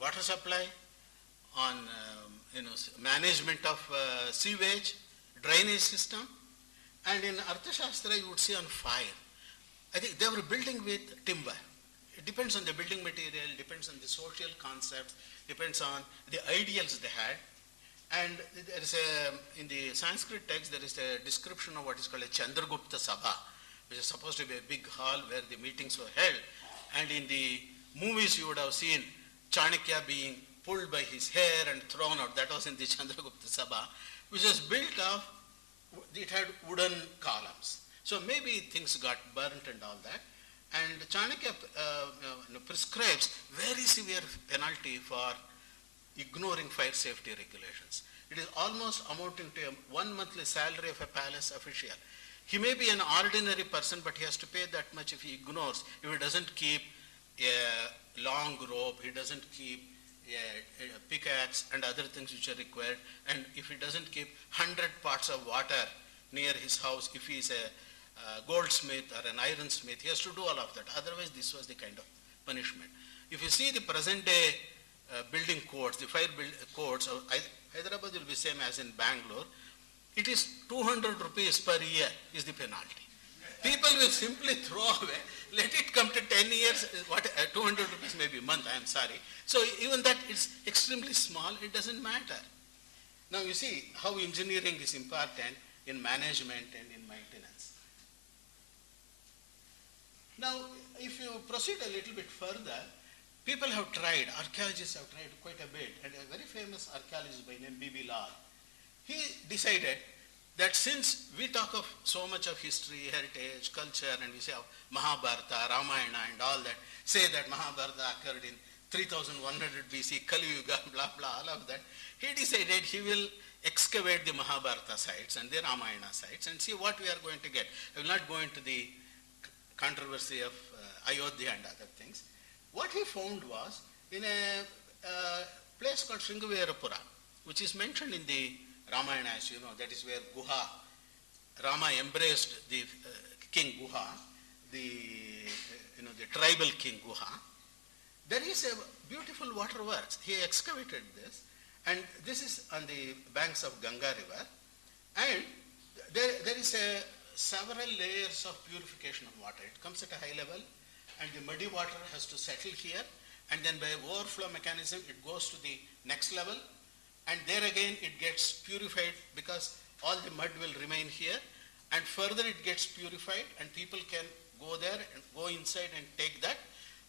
water supply, on management of sewage, drainage system, and in Arthashastra you would see on fire. I think they were building with timber. It depends on the building material, depends on the social concepts, depends on the ideals they had. And there is in the Sanskrit text, there is a description of what is called a Chandragupta Sabha, which is supposed to be a big hall where the meetings were held. And in the movies you would have seen Chanakya being pulled by his hair and thrown out. That was in the Chandragupta Sabha, which was built of, it had wooden columns. So maybe things got burnt and all that. And Chanakya prescribes very severe penalty for ignoring fire safety regulations. It is almost amounting to 1 monthly salary of a palace official. He may be an ordinary person, but he has to pay that much if he ignores, if he doesn't keep a long rope, he doesn't keep a pickaxe and other things which are required, and if he doesn't keep 100 pots of water near his house, if he is a goldsmith or an ironsmith, he has to do all of that. Otherwise, this was the kind of punishment. If you see the present day building codes, the fire codes of Hyderabad will be same as in Bangalore. It is 200 rupees per year is the penalty. People will simply throw away, let it come to 10 years, 200 rupees maybe a month, I am sorry. So even that is extremely small, it doesn't matter. Now you see how engineering is important in management and in maintenance. Now if you proceed a little bit further, people have tried, archaeologists have tried quite a bit, and a very famous archaeologist by name B.B. Lal, he decided that since we talk of so much of history, heritage, culture, and we say of Mahabharata, Ramayana and all that, say that Mahabharata occurred in 3100 BC, Kali Yuga, blah, blah, all of that, he decided he will excavate the Mahabharata sites and the Ramayana sites and see what we are going to get. I will not go into the controversy of Ayodhya and other things. What he found was in a place called Sringaverapura, which is mentioned in the Ramayana, as you know, that is where Guha, Rama embraced the king Guha, the tribal king Guha. There is a beautiful waterworks. He excavated this, and this is on the banks of Ganga river, and there is several layers of purification of water. It comes at a high level, and the muddy water has to settle here, and then by overflow mechanism it goes to the next level, and there again it gets purified because all the mud will remain here, and further it gets purified and people can go there and go inside and take that,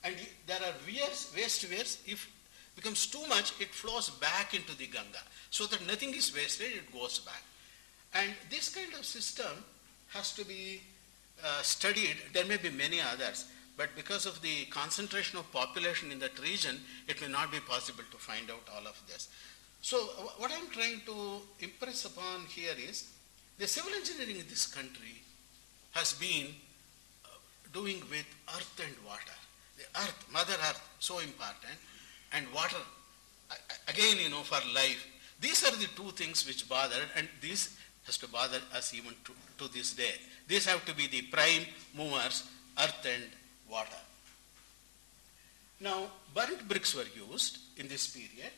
and there are waste weirs. If it becomes too much, it flows back into the Ganga, so that nothing is wasted, it goes back. And this kind of system has to be studied. There may be many others, but because of the concentration of population in that region, it may not be possible to find out all of this. So what I'm trying to impress upon here is the civil engineering in this country has been doing with earth and water. The earth, Mother Earth, so important, and water, again, for life. These are the two things which bother, and this has to bother us even to this day. These have to be the prime movers, earth and water. Now, burnt bricks were used in this period,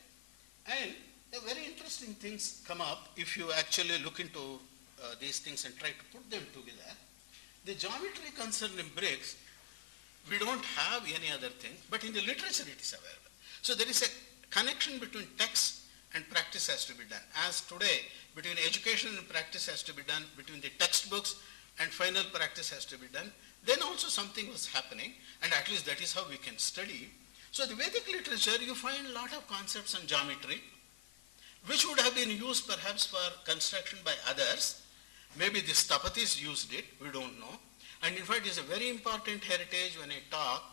and very interesting things come up if you actually look into these things and try to put them together. The geometry concerned in bricks, we don't have any other thing, but in the literature it is available. So there is a connection between text and practice has to be done. As today, between education and practice has to be done, between the textbooks and final practice has to be done, then also something was happening, and at least that is how we can study. So the Vedic literature, you find a lot of concepts on geometry, which would have been used perhaps for construction by others. Maybe the Sthapatis used it, we don't know. And in fact, it's a very important heritage when I talk.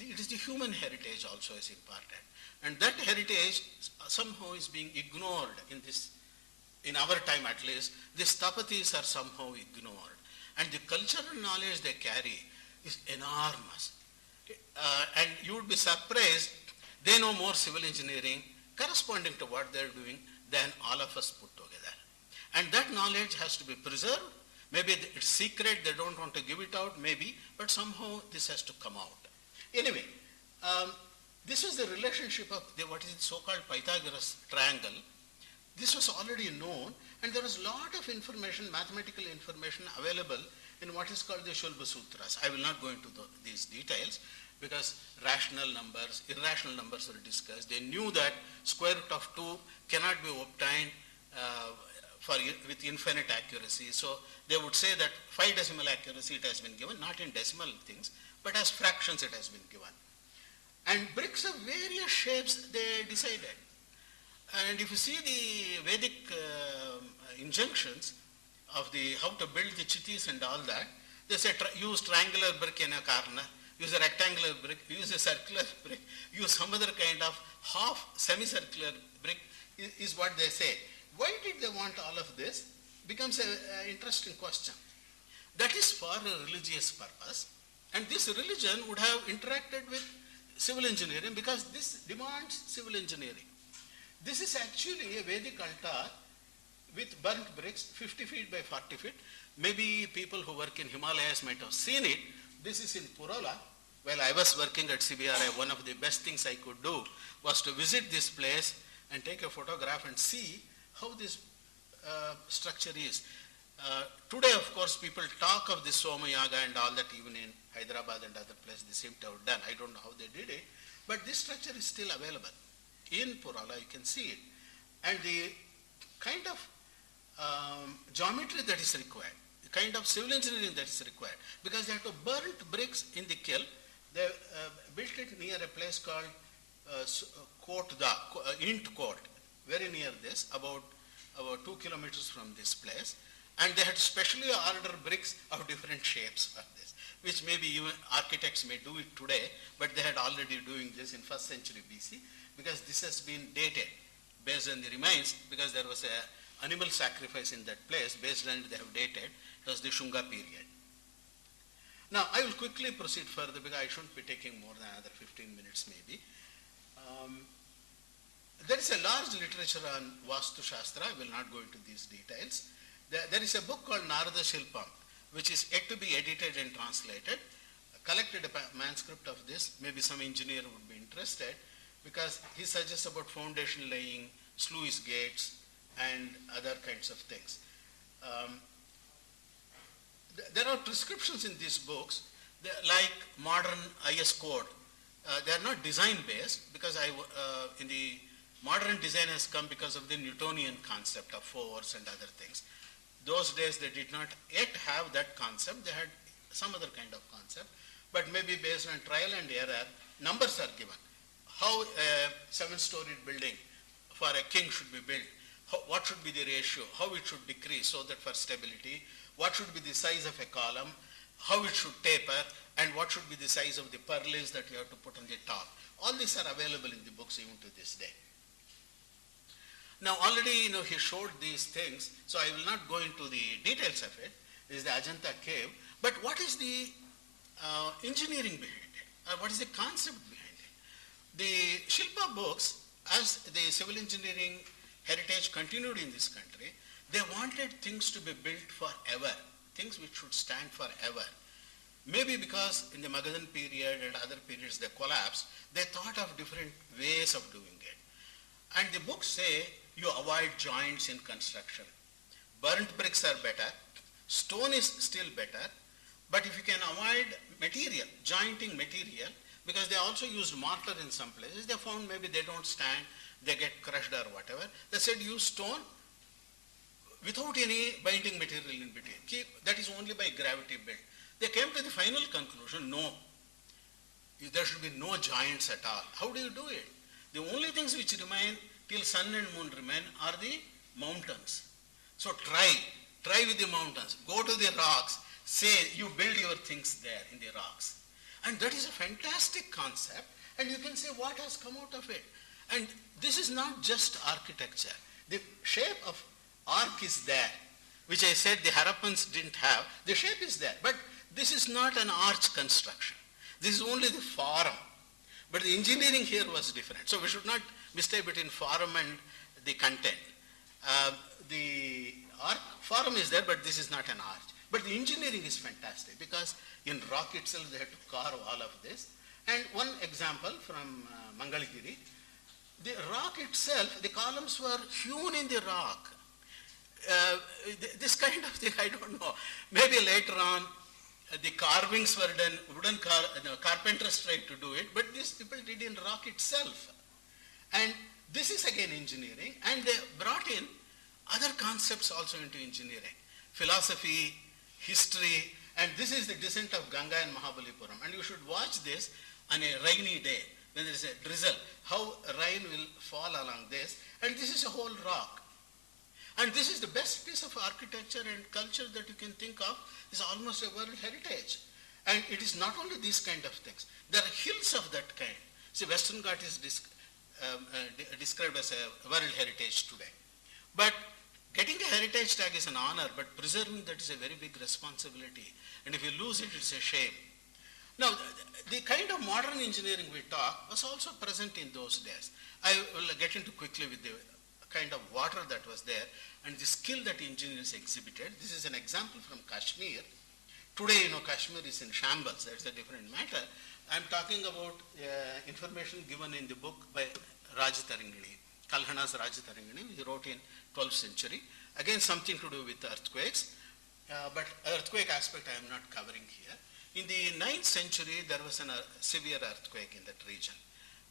It is the human heritage also is important. And that heritage somehow is being ignored in our time at least. The Sthapatis are somehow ignored. And the cultural knowledge they carry is enormous. And you would be surprised, they know more civil engineering corresponding to what they're doing than all of us put together. And that knowledge has to be preserved. Maybe it's secret, they don't want to give it out, maybe, but somehow this has to come out. Anyway, this was the relationship of what is so-called Pythagoras triangle. This was already known, and there was a lot of information, mathematical information available in what is called the Shulba Sutras. I will not go into these details because rational numbers, irrational numbers were discussed. They knew that square root of 2 cannot be obtained with infinite accuracy. So they would say that 5 decimal accuracy it has been given, not in decimal things, but as fractions it has been given. And bricks of various shapes they decided. And if you see the Vedic injunctions of how to build the chittis and all that, they say use triangular brick in a corner, use a rectangular brick, use a circular brick, use some other kind of half semicircular brick is what they say. Why did they want all of this? Becomes an interesting question. That is for a religious purpose, and this religion would have interacted with civil engineering because this demands civil engineering. This is actually a Vedic altar with burnt bricks, 50 feet by 40 feet. Maybe people who work in Himalayas might have seen it. This is in Purala. While I was working at CBRI, one of the best things I could do was to visit this place and take a photograph and see how this structure is. Today, of course, people talk of this Somayaga and all that, even in Hyderabad and other places they seem to have done. I don't know how they did it, but this structure is still available. In Purala, you can see it. And the kind of geometry that is required, the kind of civil engineering that is required, because they have to burn bricks in the kiln. They built it near a place called Int Court, very near this, about 2 kilometers from this place. And they had specially ordered bricks of different shapes for this, which maybe even architects may do it today, but they had already doing this in 1st century BC, because this has been dated based on the remains, because there was a animal sacrifice in that place. Based on it, they have dated. It was the Shunga period. Now, I will quickly proceed further because I shouldn't be taking more than another 15 minutes maybe. There is a large literature on Vastu Shastra. I will not go into these details. There is a book called Narada Shilpam, which is yet to be edited and translated. Collected a manuscript of this. Maybe some engineer would be interested, because he suggests about foundation laying, sluice gates, and other kinds of things. There are prescriptions in these books, like modern IS code. They are not design based, because in the modern design has come because of the Newtonian concept of force and other things. Those days they did not yet have that concept. They had some other kind of concept, but maybe based on trial and error, numbers are given. How a 7-storied building for a king should be built, what should be the ratio, how it should decrease so that for stability, what should be the size of a column, how it should taper, and what should be the size of the purlins that you have to put on the top. All these are available in the books even to this day. Now already he showed these things, so I will not go into the details of it. This is the Ajanta cave. But what is the engineering behind it? What is the concept behind it? The Shilpa books, as the civil engineering heritage continued in this country, they wanted things to be built forever, things which should stand forever. Maybe because in the Magadhan period and other periods they collapsed, they thought of different ways of doing it. And the books say you avoid joints in construction. Burnt bricks are better, stone is still better, but if you can avoid material, jointing material, because they also used mortar in some places, they found maybe they don't stand they get crushed or whatever. They said use stone without any binding material in between. That is only by gravity built. They came to the final conclusion, no, there should be no joints at all. How do you do it? The only things which remain till sun and moon remain are the mountains. So try with the mountains. Go to the rocks, say you build your things there in the rocks. And that is a fantastic concept, and you can say what has come out of it. And this is not just architecture. The shape of arc is there, which I said the Harappans didn't have. The shape is there, but this is not an arch construction. This is only the form. But the engineering here was different. So we should not mistake between form and the content. The form is there, but this is not an arch. But the engineering is fantastic because in rock itself they had to carve all of this. And one example from Mangalagiri, the rock itself, the columns were hewn in the rock. This kind of thing, I don't know. Maybe later on, the carvings were done, carpenters tried to do it, but these people did in rock itself. And this is again engineering, and they brought in other concepts also into engineering. Philosophy, history, and this is the descent of Ganga and Mahabalipuram. And you should watch this on a rainy day, when there is a drizzle, how rain will fall along this, and this is a whole rock. And this is the best piece of architecture and culture that you can think of. It's almost a world heritage. And it is not only these kind of things. There are hills of that kind. See, Western Ghat is described as a world heritage today. But getting a heritage tag is an honor, but preserving that is a very big responsibility. And if you lose it, it's a shame. Now, the kind of modern engineering we talk was also present in those days. I will get into quickly with the kind of water that was there and the skill that engineers exhibited. This is an example from Kashmir. Today, Kashmir is in shambles. That's a different matter. I'm talking about information given in the book by Rajatarangini, Kalhana's Rajatarangini, he wrote in 12th century. Again, something to do with earthquakes, but earthquake aspect I am not covering here. In the 9th century, there was a severe earthquake in that region,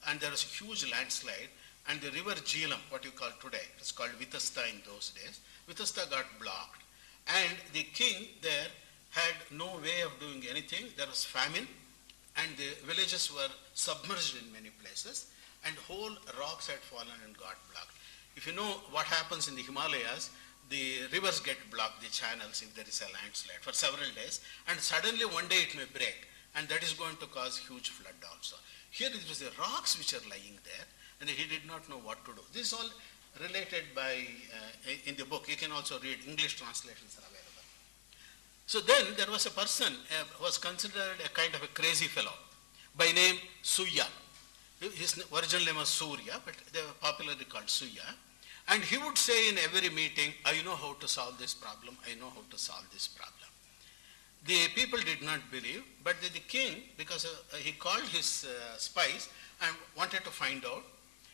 and there was a huge landslide. And the river Jhelum, what you call today, it was called Vitasta in those days, Vitasta got blocked. And the king there had no way of doing anything. There was famine, and the villages were submerged in many places, and whole rocks had fallen and got blocked. If you know what happens in the Himalayas, the rivers get blocked, the channels, if there is a landslide for several days, and suddenly one day it may break, and that is going to cause huge flood also. Here it was the rocks which are lying there, and he did not know what to do. This is all related by, in the book. You can also read, English translations are available. So then there was a person who was considered a kind of a crazy fellow by name Suya. His original name was Surya, but they were popularly called Suya. And he would say in every meeting, I know how to solve this problem, I know how to solve this problem. The people did not believe, but the king, because he called his spies and wanted to find out,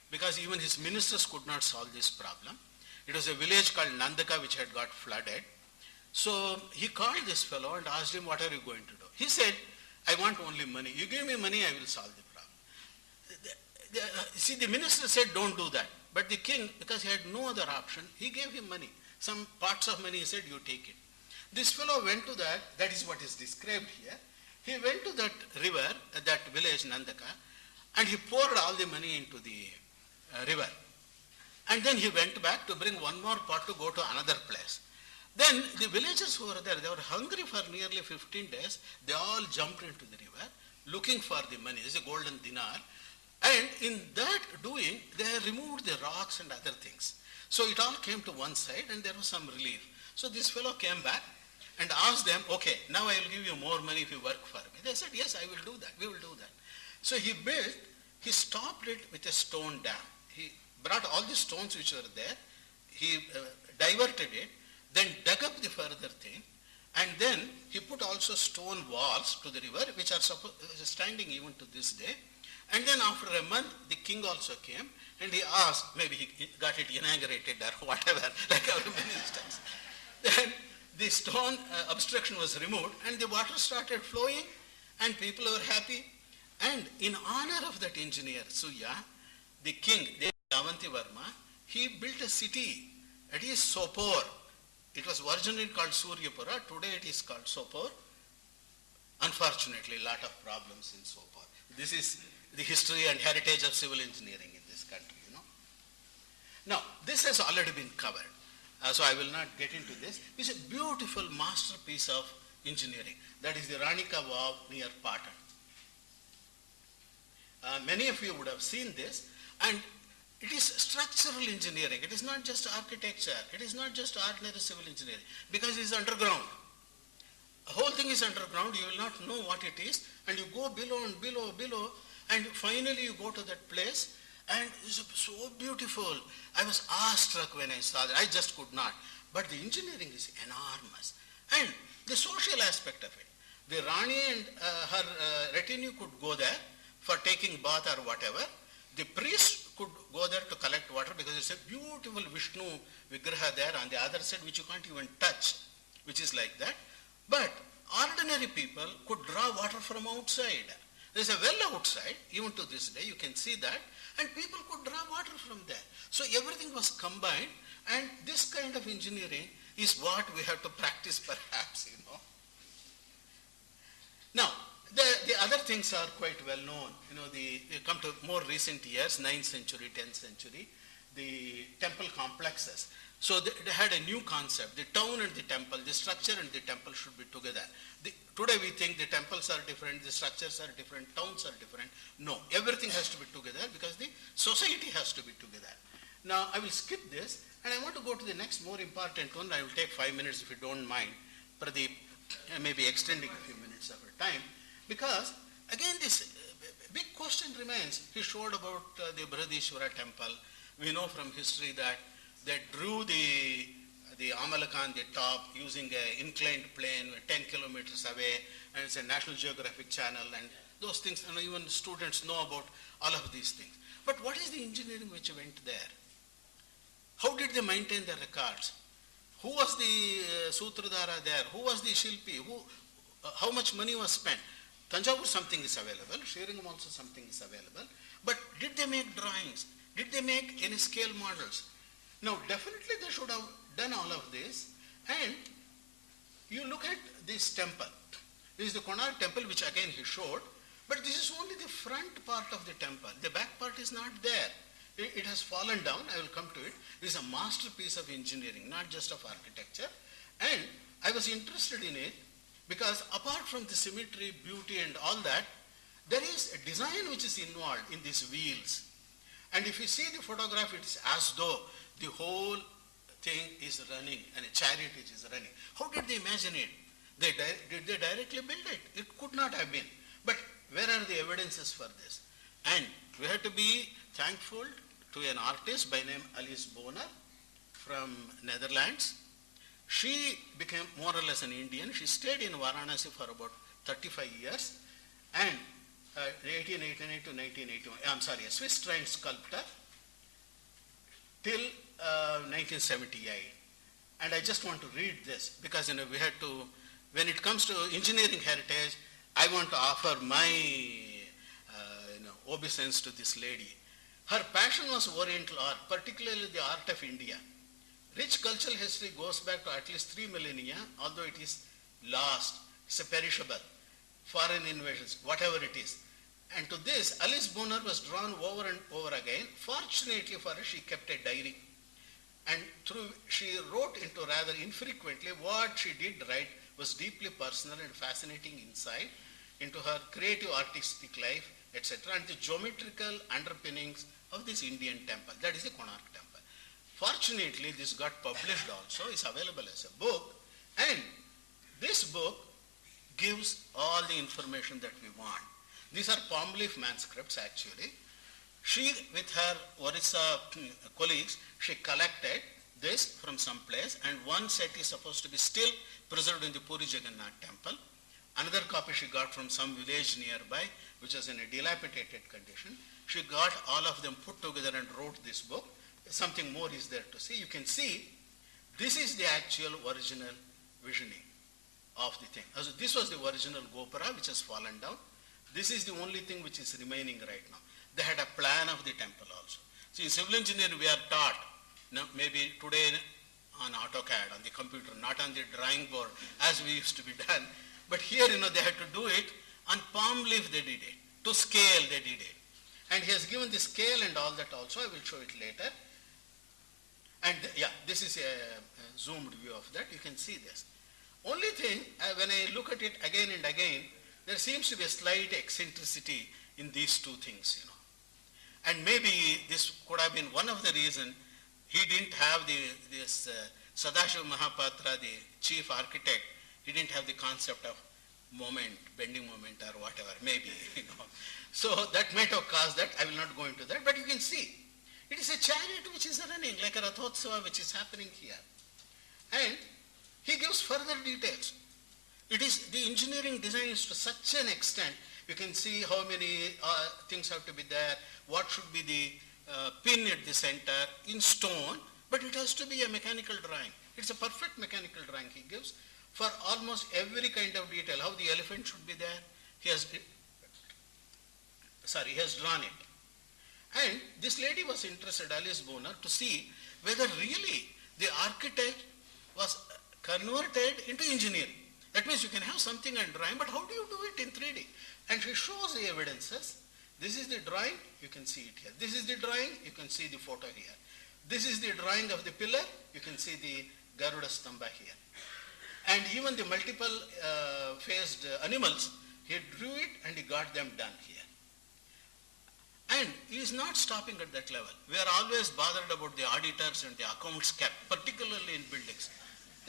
because even his ministers could not solve this problem. It was a village called Nandaka which had got flooded. So he called this fellow and asked him, what are you going to do? He said, I want only money. You give me money, I will solve the problem. See, the minister said, don't do that. But the king, because he had no other option, he gave him money. Some parts of money, he said, you take it. This fellow went to that is what is described here. He went to that river, that village Nandaka, and he poured all the money into the river. And then he went back to bring one more pot to go to another place. Then the villagers who were there, they were hungry for nearly 15 days. They all jumped into the river looking for the money. This is a golden dinar. And in that doing, they removed the rocks and other things. So it all came to one side and there was some relief. So this fellow came back and asked them, okay, now I will give you more money if you work for me. They said, yes, I will do that. We will do that. So he stopped it with a stone dam. He brought all the stones which were there, he diverted it, then dug up the further thing, and then he put also stone walls to the river, which are standing even to this day. And then after a month, the king also came, and he asked, maybe he got it inaugurated or whatever, like our ministers. Then the stone obstruction was removed, and the water started flowing, and people were happy. And in honor of that engineer, Suya, the king, the Davanti Varma, he built a city. It is Sopore. It was originally called Suryapura. Today it is called Sopore. Unfortunately, a lot of problems in Sopore. This is the history and heritage of civil engineering in this country, you know. Now, this has already been covered, so I will not get into this. It's a beautiful masterpiece of engineering. That is the Ranika Vav near Patan. Many of you would have seen this, and it is structural engineering. It is not just architecture. It is not just ordinary civil engineering, because it is underground. The whole thing is underground. You will not know what it is, and you go below and below, below, and finally you go to that place, and it's so beautiful. I was awestruck when I saw that. I just could not. But the engineering is enormous. And the social aspect of it. The Rani and her retinue could go there for taking bath or whatever. The priest could go there to collect water because it's a beautiful Vishnu Vigraha there on the other side which you can't even touch, which is like that. But ordinary people could draw water from outside. There's a well outside, even to this day, you can see that, and people could draw water from there. So everything was combined, and this kind of engineering is what we have to practice perhaps, you know. Now, the other things are quite well known. You know, they come to more recent years, 9th century, 10th century, the temple complexes. So they had a new concept. The town and the temple, the structure and the temple should be together. Today we think the temples are different, the structures are different, towns are different. No, everything has to be together because the society has to be together. Now I will skip this and I want to go to the next more important one. I will take 5 minutes if you don't mind. Pradeep, maybe extending a few minutes of our time, because again this big question remains. He showed about the Brihadishwara temple. We know from history that they drew the Amalaka on the top using an inclined plane 10 kilometers away, and it's a National Geographic channel, and those things, and even students know about all of these things. But what is the engineering which went there? How did they maintain their records? Who was the Sutradhara there? Who was the Shilpi? How much money was spent? Tanjavur something is available, Srirangam also something is available, but did they make drawings? Did they make any scale models? Now, definitely they should have done all of this, and you look at this temple. This is the Konark temple, which again he showed, but this is only the front part of the temple. The back part is not there. It has fallen down. I will come to it. This is a masterpiece of engineering, not just of architecture, and I was interested in it because apart from the symmetry, beauty and all that, there is a design which is involved in these wheels. And if you see the photograph, it is as though the whole thing is running and a chariot which is running. How did they imagine it? Did they directly build it? It could not have been. But where are the evidences for this? And we have to be thankful to an artist by name Alice Boner from Netherlands. She became more or less an Indian. She stayed in Varanasi for about 35 years, and 1889 to 1981, I'm sorry, a Swiss trained sculptor till 1978. And I just want to read this because we had to, when it comes to engineering heritage, I want to offer my obeisance to this lady. Her passion was Oriental art, particularly the art of India. Rich cultural history goes back to at least 3 millennia, although it is lost, it's a perishable, foreign invasions, whatever it is. And to this, Alice Boner was drawn over and over again. Fortunately for her, she kept a diary. And she wrote into rather infrequently. What she did write was deeply personal and fascinating insight into her creative artistic life, etc., and the geometrical underpinnings of this Indian temple. That is the Konark temple. Fortunately, this got published also, is available as a book, and this book gives all the information that we want. These are palm leaf manuscripts actually. She, with her Orissa colleagues, she collected this from some place, and one set is supposed to be still preserved in the Puri Jagannath temple. Another copy she got from some village nearby, which was in a dilapidated condition. She got all of them put together and wrote this book. Something more is there to see. You can see this is the actual original visioning of the thing. So this was the original Gopura which has fallen down. This is the only thing which is remaining right now. They had a plan of the temple also. See, in civil engineering we are taught, maybe today on AutoCAD, on the computer, not on the drawing board as we used to be done. But here, they had to do it on palm leaf they did it. To scale they did it. And he has given the scale and all that also. I will show it later. And this is a zoomed view of that. You can see this. Only thing, when I look at it again and again, there seems to be a slight eccentricity in these two things, And maybe this could have been one of the reasons he didn't have this Sadashiva Mahapatra, the chief architect, he didn't have the concept of moment, bending moment or whatever, maybe, So that might have caused that. I will not go into that, but you can see. It is a chariot which is running, like a Rathotsava which is happening here. And he gives further details. It is, the engineering design is to such an extent, you can see how many things have to be there, what should be the pin at the center in stone, but it has to be a mechanical drawing. It's a perfect mechanical drawing he gives for almost every kind of detail, how the elephant should be there. He has drawn it. And this lady was interested, Alice Bonar, to see whether really the architect was converted into engineering. That means you can have something and drawing, but how do you do it in 3D? And she shows the evidences. This is the drawing, you can see it here. This is the drawing, you can see the photo here. This is the drawing of the pillar, you can see the Garuda Stamba here. And even the multiple faced animals, he drew it and he got them done here. And he is not stopping at that level. We are always bothered about the auditors and the accounts kept, particularly in buildings.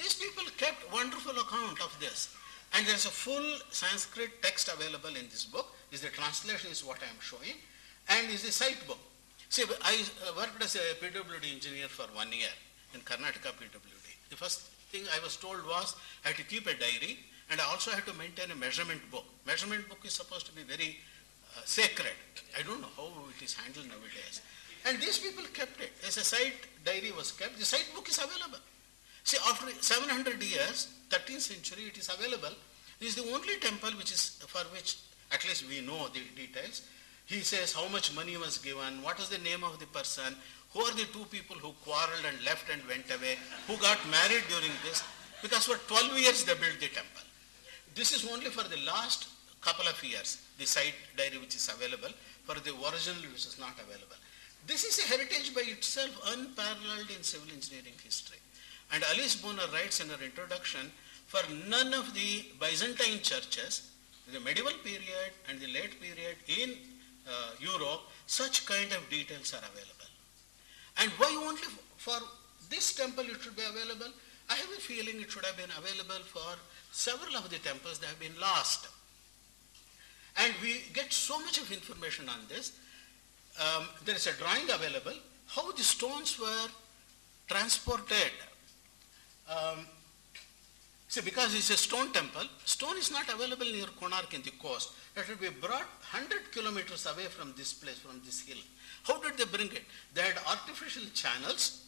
These people kept wonderful account of this. And there is a full Sanskrit text available in this book. The translation is what I am showing. And is a site book. See, I worked as a PWD engineer for 1 year in Karnataka PWD. The first thing I was told was I had to keep a diary and I also had to maintain a measurement book. Measurement book is supposed to be very sacred. I don't know how it is handled nowadays. And these people kept it. As a site diary was kept, the site book is available. See, after 700 years, 13th century, it is available. This is the only temple for which at least we know the details. He says how much money was given, what is the name of the person, who are the two people who quarreled and left and went away, who got married during this, because for 12 years they built the temple. This is only for the last couple of years, the site diary which is available, for the original which is not available. This is a heritage by itself unparalleled in civil engineering history. And Alice Bonar writes in her introduction, for none of the Byzantine churches, the medieval period and the late period in Europe, such kind of details are available. And why only for this temple it should be available? I have a feeling it should have been available for several of the temples that have been lost. And we get so much of information on this. There is a drawing available, how the stones were transported. See, because it's a stone temple, stone is not available near Konark in the coast. It will be brought 100 kilometers away from this place, from this hill. How did they bring it? They had artificial channels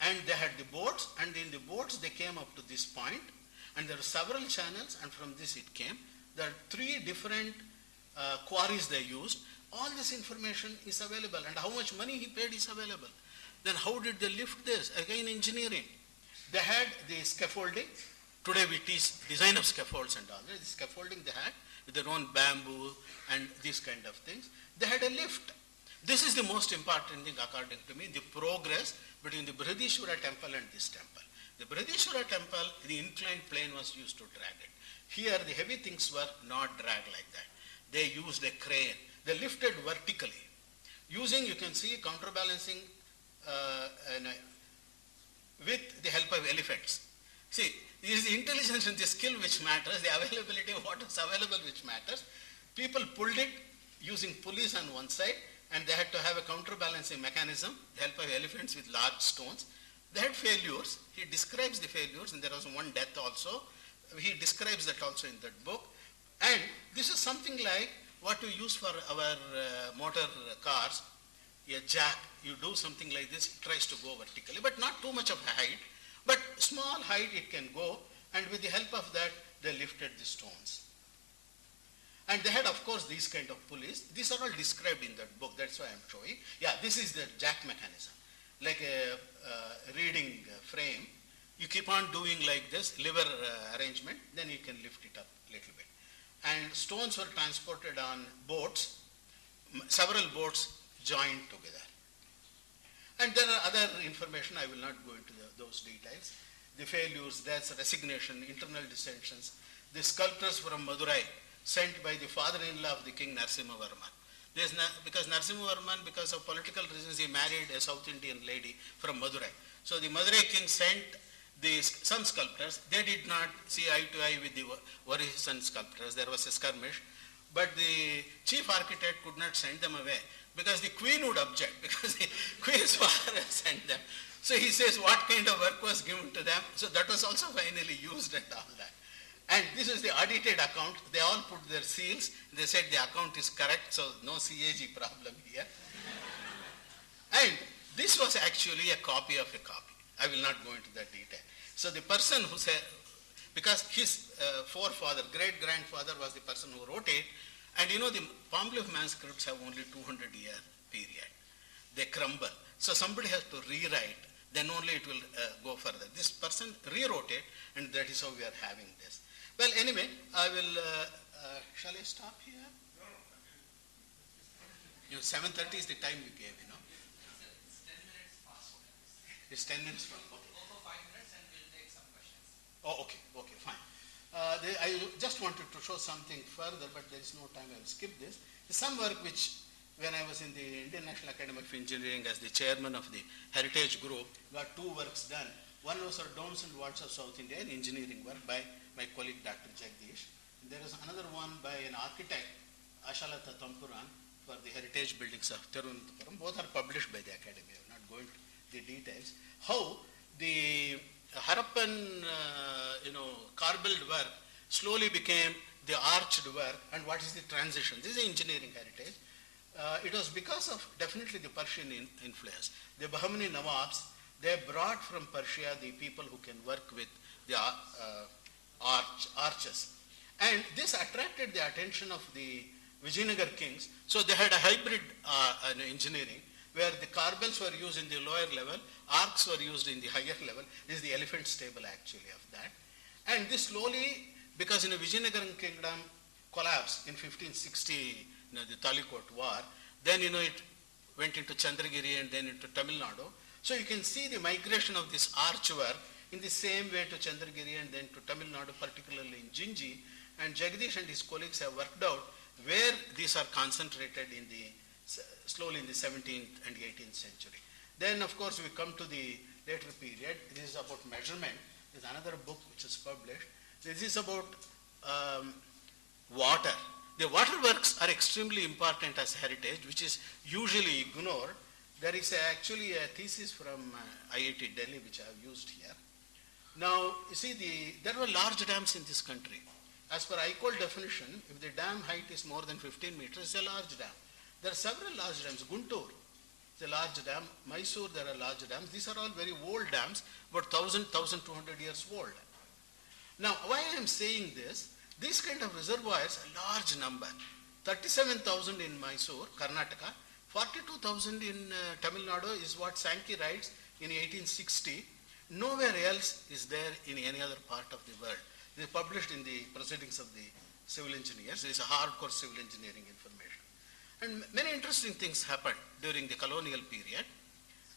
and they had the boats, and in the boats they came up to this point, and there were several channels, and from this it came. There are 3 different quarries they used. All this information is available, and how much money he paid is available. Then how did they lift this? Again, engineering. They had the scaffolding. Today we teach design of scaffolds and all. The scaffolding they had with their own bamboo and these kind of things. They had a lift. This is the most important thing according to me, the progress between the Brihadishwara temple and this temple. The Brihadishwara temple, the inclined plane was used to drag it. Here the heavy things were not dragged like that. They used a crane. They lifted vertically. Using, you can see, counterbalancing with the help of elephants. See, it is the intelligence and the skill which matters, the availability of what is available which matters. People pulled it using pulleys on one side, and they had to have a counterbalancing mechanism, the help of elephants with large stones. They had failures. He describes the failures, and there was one death also. He describes that also in that book. And this is something like what we use for our motor cars, a jack. You do something like this, it tries to go vertically, but not too much of a height. But small height it can go, and with the help of that, they lifted the stones. And they had, of course, these kind of pulleys. These are all described in that book. That's why I'm showing. Yeah, this is the jack mechanism, like a reading frame. You keep on doing like this, lever arrangement, then you can lift it up a little bit. And stones were transported on boats, several boats joined together. And there are other information, I will not go into those details. The failures, deaths, resignation, internal dissensions. The sculptors from Madurai, sent by the father-in-law of the king Narasimhavarman. Because Narasimhavarman, because of political reasons, he married a South Indian lady from Madurai. So the Madurai king sent some sculptors. They did not see eye to eye with the Orison sculptors. There was a skirmish. But the chief architect could not send them away because the queen would object, because the queen's father sent them. So he says what kind of work was given to them. So that was also finally used and all that. And this is the audited account. They all put their seals. They said the account is correct, so no CAG problem here. And this was actually a copy of a copy. I will not go into that detail. So the person who said, because his forefather, great-grandfather was the person who wrote it, and you know the Palmleaf manuscripts have only 200-year period. They crumble. So somebody has to rewrite, then only it will go further. This person rewrote it, and that is how we are having this. Well, anyway, I will, shall I stop here? You know, 7:30 is the time we gave, you know. It's 10 minutes past. Okay. Go for 5 minutes and we'll take some questions. Oh, okay, fine. I just wanted to show something further, but there is no time. I will skip this. Some work which, when I was in the Indian National Academy of Engineering as the chairman of the Heritage Group, got 2 works done. One was our Domes and Walls of South India, an engineering work by my colleague Dr. Jagdish. And there is another one by an architect, Ashalata Tampuran, for the heritage buildings of Tirunelveli. Both are published by the Academy. I will not go into the details. How the Harappan, corbelled work slowly became the arched work, and what is the transition? This is engineering heritage. It was because of definitely the Persian influence. The Bahmani Nawabs, they brought from Persia the people who can work with the arches. And this attracted the attention of the Vijayanagar kings. So they had a hybrid engineering where the corbels were used in the lower level, arcs were used in the higher level. This is the elephant stable actually of that. And this slowly, because the Vijayanagaram kingdom collapsed in 1560, the Talikot war, then it went into Chandragiri and then into Tamil Nadu. So you can see the migration of this arch work in the same way to Chandragiri and then to Tamil Nadu, particularly in Jinji. And Jagdish and his colleagues have worked out where these are concentrated in the slowly in the 17th and 18th century. Then, of course, we come to the later period. This is about measurement. There's another book which is published. This is about water. The waterworks are extremely important as heritage, which is usually ignored. There is actually a thesis from IIT Delhi, which I have used here. Now, you see, there were large dams in this country. As per ICOL definition, if the dam height is more than 15 meters, it's a large dam. There are several large dams. Guntur is a large dam. Mysore, there are large dams. These are all very old dams, about 1,000, 1,200 years old. Now, why I am saying this, these kind of reservoirs, a large number, 37,000 in Mysore, Karnataka, 42,000 in Tamil Nadu is what Sankey writes in 1860. Nowhere else is there in any other part of the world. This is published in the Proceedings of the Civil Engineers. This is a hardcore civil engineering information. And many interesting things happened during the colonial period.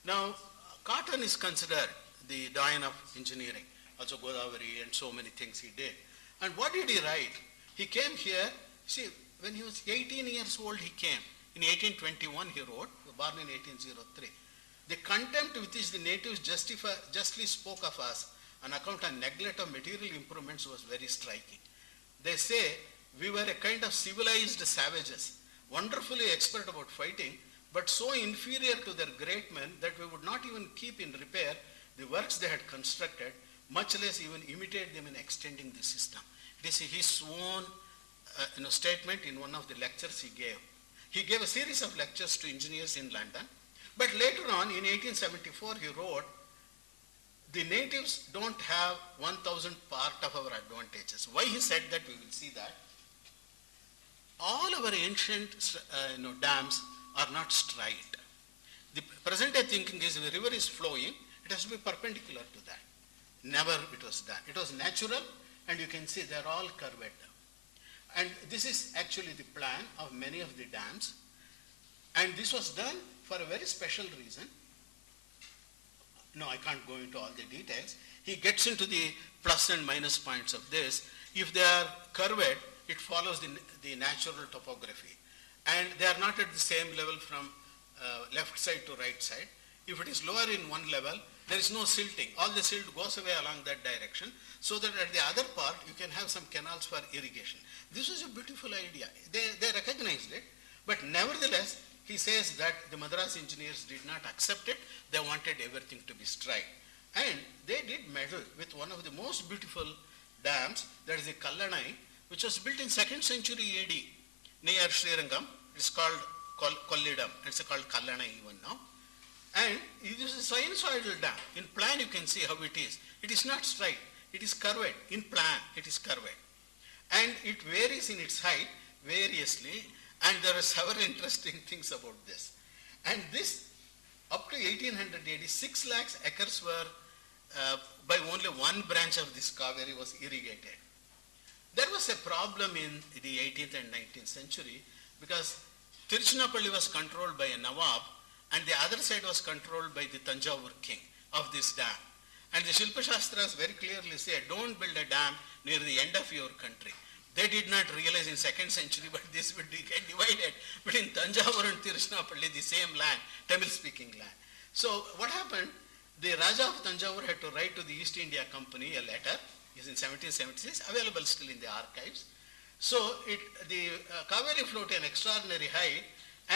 Now, Cotton is considered the doyen of engineering, also Godavari and so many things he did. And what did he write? He came here, see, when he was 18 years old, he came. In 1821, he wrote, born in 1803. The contempt with which the natives justly spoke of us on account of neglect of material improvements was very striking. They say we were a kind of civilized savages, wonderfully expert about fighting, but so inferior to their great men that we would not even keep in repair the works they had constructed, much less even imitate them in extending the system. It is his own statement in one of the lectures he gave. He gave a series of lectures to engineers in London, but later on in 1874 he wrote, the natives don't have 1,000th part of our advantages. Why he said that, we will see that. all our ancient dams are not straight. The present day thinking is if the river is flowing, it has to be perpendicular to that. Never it was done. It was natural, and you can see they're all curved. And this is actually the plan of many of the dams. And this was done for a very special reason. No, I can't go into all the details. He gets into the plus and minus points of this. If they are curved, it follows the natural topography. And they are not at the same level from left side to right side. If it is lower in one level, there is no silting. All the silt goes away along that direction, so that at the other part you can have some canals for irrigation. This was a beautiful idea. They recognized it, but nevertheless, he says that the Madras engineers did not accept it. They wanted everything to be straight. And they did meddle with one of the most beautiful dams, that is the Kallanai, which was built in 2nd century AD near Srirangam. It's called Kollidam. It's called Kallanai even now. And it is a sinusoidal dam. In plan you can see how it is. It is not straight. It is curved. In plan it is curved. And it varies in its height variously, and there are several interesting things about this. And this, up to 1800 AD, 6 lakhs acres were, by only one branch of this Kaveri was irrigated. There was a problem in the 18th and 19th century because Tiruchinappalli was controlled by a Nawab, and the other side was controlled by the Tanjavur king of this dam. And the Shilpa Shastras very clearly say, don't build a dam near the end of your country. They did not realize in 2nd century, but this would get divided between Tanjavur and Tiruchinappalli, the same land, Tamil-speaking land. So what happened? The Raja of Tanjavur had to write to the East India Company a letter. It's in 1776, available still in the archives. So the Kaveri flowed to an extraordinary height,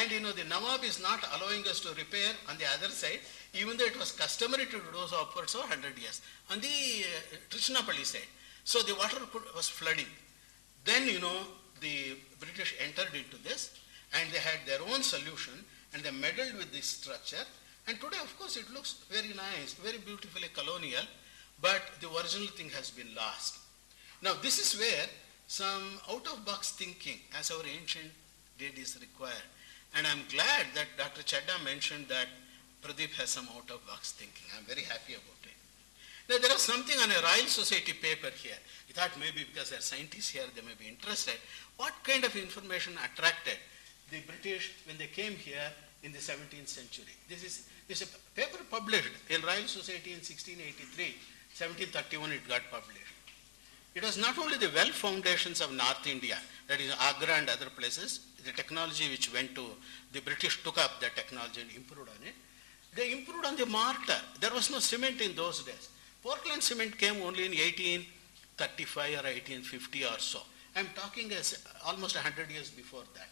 and the Nawab is not allowing us to repair on the other side, even though it was customary to do so upwards of 100 years, on the Tiruchinappalli side. So the water was flooding. Then, the British entered into this, and they had their own solution, and they meddled with this structure. And today, of course, it looks very nice, very beautifully colonial, but the original thing has been lost. Now, this is where some out-of-box thinking, as our ancient did, is required. And I'm glad that Dr. Chadha mentioned that Pradeep has some out-of-box thinking. I'm very happy about it. Now, there was something on a Royal Society paper here. I thought maybe because there are scientists here, they may be interested. What kind of information attracted the British when they came here in the 17th century? This is a paper published in Royal Society in 1683. 1731 it got published. It was not only the well foundations of North India, that is Agra and other places, the technology which went to, the British took up that technology and improved on it. They improved on the mortar. There was no cement in those days. Portland cement came only in 1835 or 1850 or so. I'm talking as almost 100 years before that.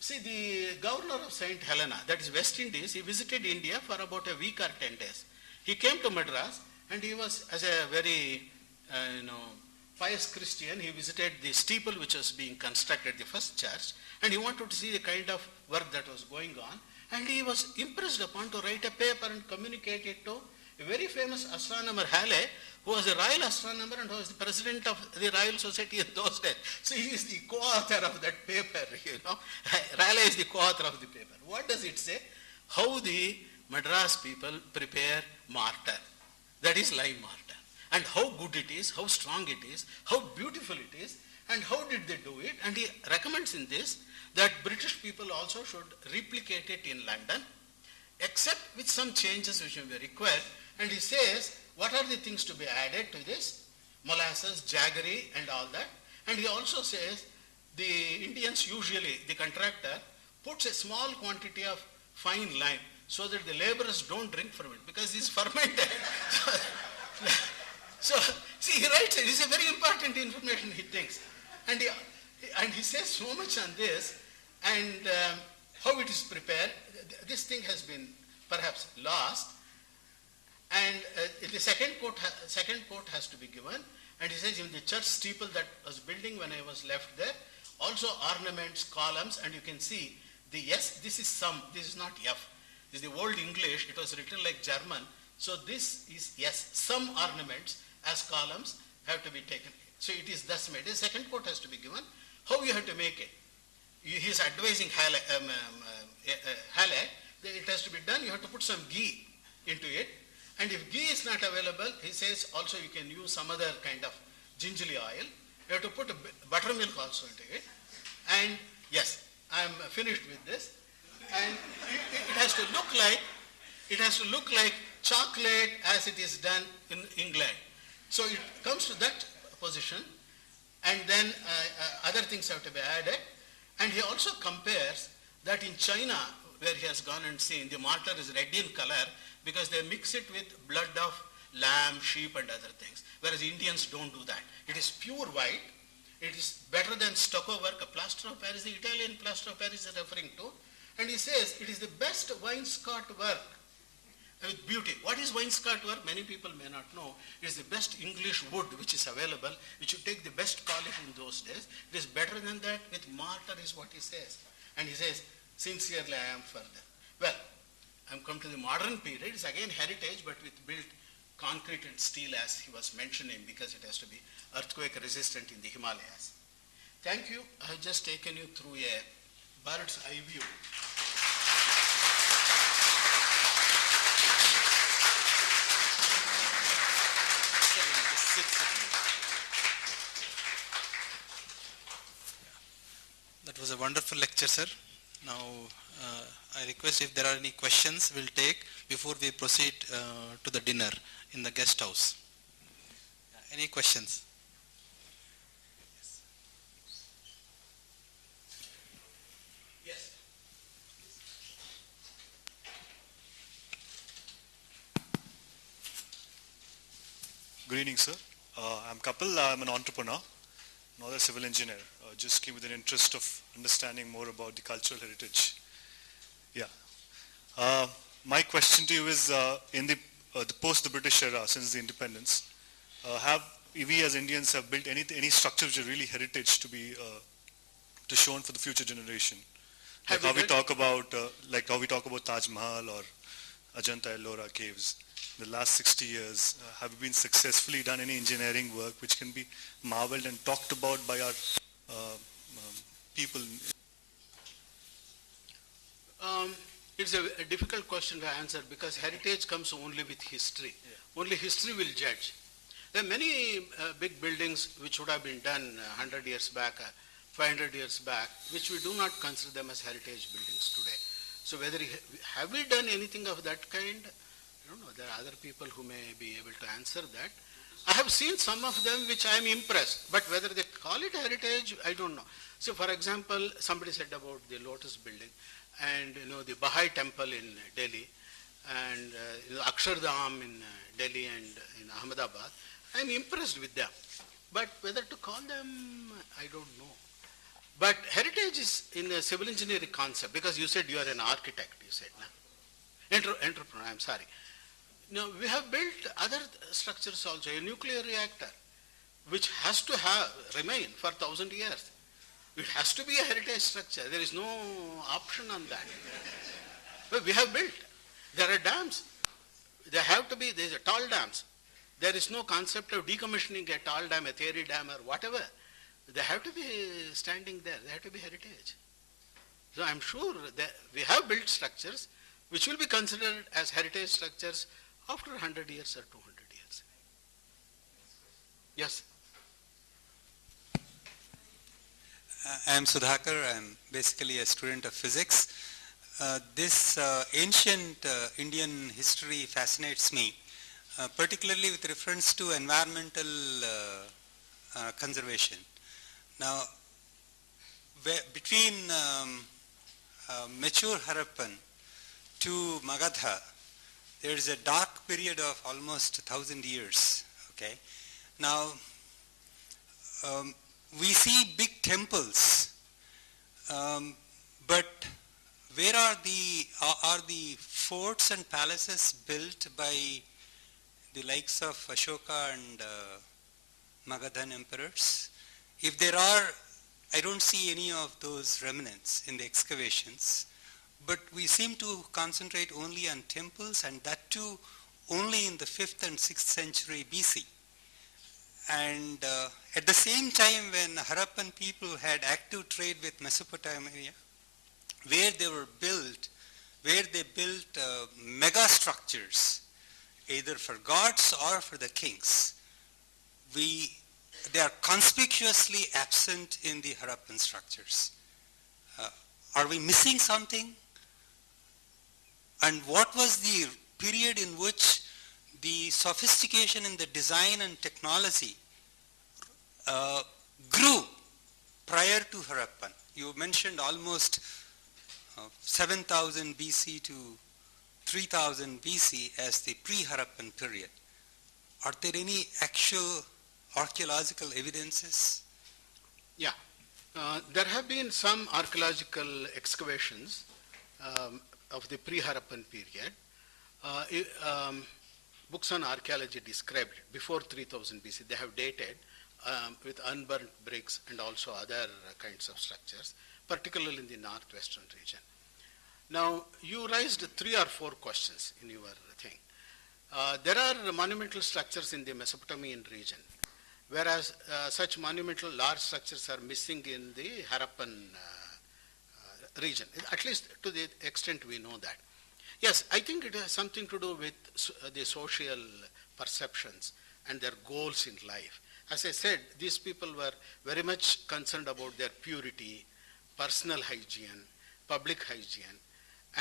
See, the governor of St. Helena, that is West Indies, he visited India for about a week or 10 days. He came to Madras, and he was, as a very, pious Christian, he visited the steeple which was being constructed, the first church, and he wanted to see the kind of work that was going on. And he was impressed upon to write a paper and communicate it to a very famous astronomer, Halley, who was a royal astronomer and who was the president of the Royal Society in those days. So he is the co-author of that paper, Raleigh is the co-author of the paper. What does it say? How the Madras people prepare mortar. That is lime mortar. And how good it is, how strong it is, how beautiful it is, and how did they do it. And he recommends in this that British people also should replicate it in London, except with some changes which may be required. And he says, what are the things to be added to this? Molasses, jaggery, and all that. And he also says, the Indians usually, the contractor, puts a small quantity of fine lime so that the laborers don't drink from it because it's fermented. So, see, he writes it. It's a very important information, he thinks. And he says so much on this, and how it is prepared. This thing has been perhaps lost. And the second quote has to be given. And he says, in the church steeple that was building when I was left there, also ornaments, columns, and you can see the S, this is some, this is not F. This is the old English, it was written like German. So this is S, some ornaments as columns have to be taken. So it is thus made. The second quote has to be given. How you have to make it? he is advising Halak that it has to be done, you have to put some ghee into it. And if ghee is not available, he says also you can use some other kind of gingerly oil. You have to put buttermilk also into it. And yes, I am finished with this. And it has to look like chocolate as it is done in England. So it comes to that position, and then other things have to be added. And he also compares that in China, where he has gone and seen, the mortar is red in color because they mix it with blood of lamb, sheep and other things, whereas Indians don't do that. It is pure white. It is better than stucco work, a plaster of Paris, the Italian plaster of Paris is referring to. And he says it is the best wainscot work with beauty. What is wainscot work? Many people may not know. It is the best English wood which is available, which you take the best polish in those days. It is better than that with mortar is what he says. And he says, sincerely I am further. Well, I am come to the modern period. It's again heritage, but with built concrete and steel as he was mentioning, because it has to be earthquake resistant in the Himalayas. Thank you. I have just taken you through a bird's eye view. That was a wonderful lecture, sir. Now, I request if there are any questions, we'll take before we proceed to the dinner in the guest house. Any questions? Yes. Good evening, sir. I'm Kapil. I'm an entrepreneur, not a civil engineer. Just came with an interest of understanding more about the cultural heritage. Yeah. My question to you is, in the post the British era, since the independence, have we as Indians have built any structures which are really heritage to be to shown for the future generation? Like how we talk about Taj Mahal or Ajanta Ellora caves. The last 60 years, have we been successfully done any engineering work which can be marveled and talked about by our people? It's a difficult question to answer because heritage comes only with history. Yeah. Only history will judge. There are many big buildings which would have been done 100 years back, 500 years back, which we do not consider them as heritage buildings today. So whether have we done anything of that kind? I don't know. There are other people who may be able to answer that. I have seen some of them which I am impressed, but whether they call it heritage, I don't know. So for example, somebody said about the Lotus building and the Baha'i temple in Delhi and Akshardham in Delhi and in Ahmedabad. I am impressed with them. But whether to call them, I don't know. But heritage is in a civil engineering concept, because you said you are an architect, you said. No? Entrepreneur, I'm sorry. Now, we have built other structures also, a nuclear reactor, which has to remain for 1,000 years. It has to be a heritage structure. There is no option on that. But we have built. There are dams. There is a tall dams. There is no concept of decommissioning a tall dam, a theory dam or whatever. They have to be standing there. They have to be heritage. So I'm sure that we have built structures which will be considered as heritage structures after 100 years or 200 years. Yes. I am Sudhakar. I am basically a student of physics. This ancient Indian history fascinates me, particularly with reference to environmental conservation. Now, between mature Harappan to Magadha, there is a dark period of almost 1,000 years. Okay. Now, we see big temples, but where are the forts and palaces built by the likes of Ashoka and Magadhan emperors? If there are, I don't see any of those remnants in the excavations, but we seem to concentrate only on temples, and that too only in the 5th and 6th century BC. And at the same time, when Harappan people had active trade with Mesopotamia, where they built mega structures, either for gods or for the kings, they are conspicuously absent in the Harappan structures. Are we missing something? And what was the period in which the sophistication in the design and technology grew prior to Harappan? You mentioned almost 7,000 BC to 3,000 BC as the pre-Harappan period. Are there any actual archaeological evidences? Yeah. There have been some archaeological excavations of the pre-Harappan period. Books on archaeology described it before 3000 BC. They have dated with unburnt bricks and also other kinds of structures, particularly in the northwestern region. Now, you raised 3 or 4 questions in your thing. There are monumental structures in the Mesopotamian region, whereas such monumental large structures are missing in the Harappan region, at least to the extent we know that. Yes, I think it has something to do with the social perceptions and their goals in life. As I said, these people were very much concerned about their purity, personal hygiene, public hygiene,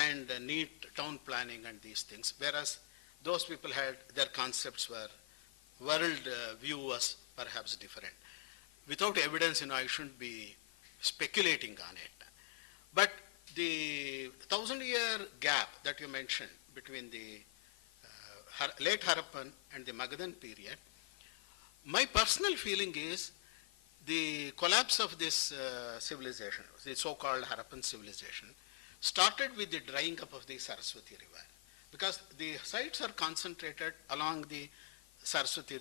and neat town planning and these things, whereas those people had, their concepts were, world view was perhaps different. Without evidence, I shouldn't be speculating on it. But the 1,000-year gap that you mentioned between the late Harappan and the Magadhan period, my personal feeling is the collapse of this civilization, the so-called Harappan civilization, started with the drying up of the Saraswati River, because the sites are concentrated along the Saraswati,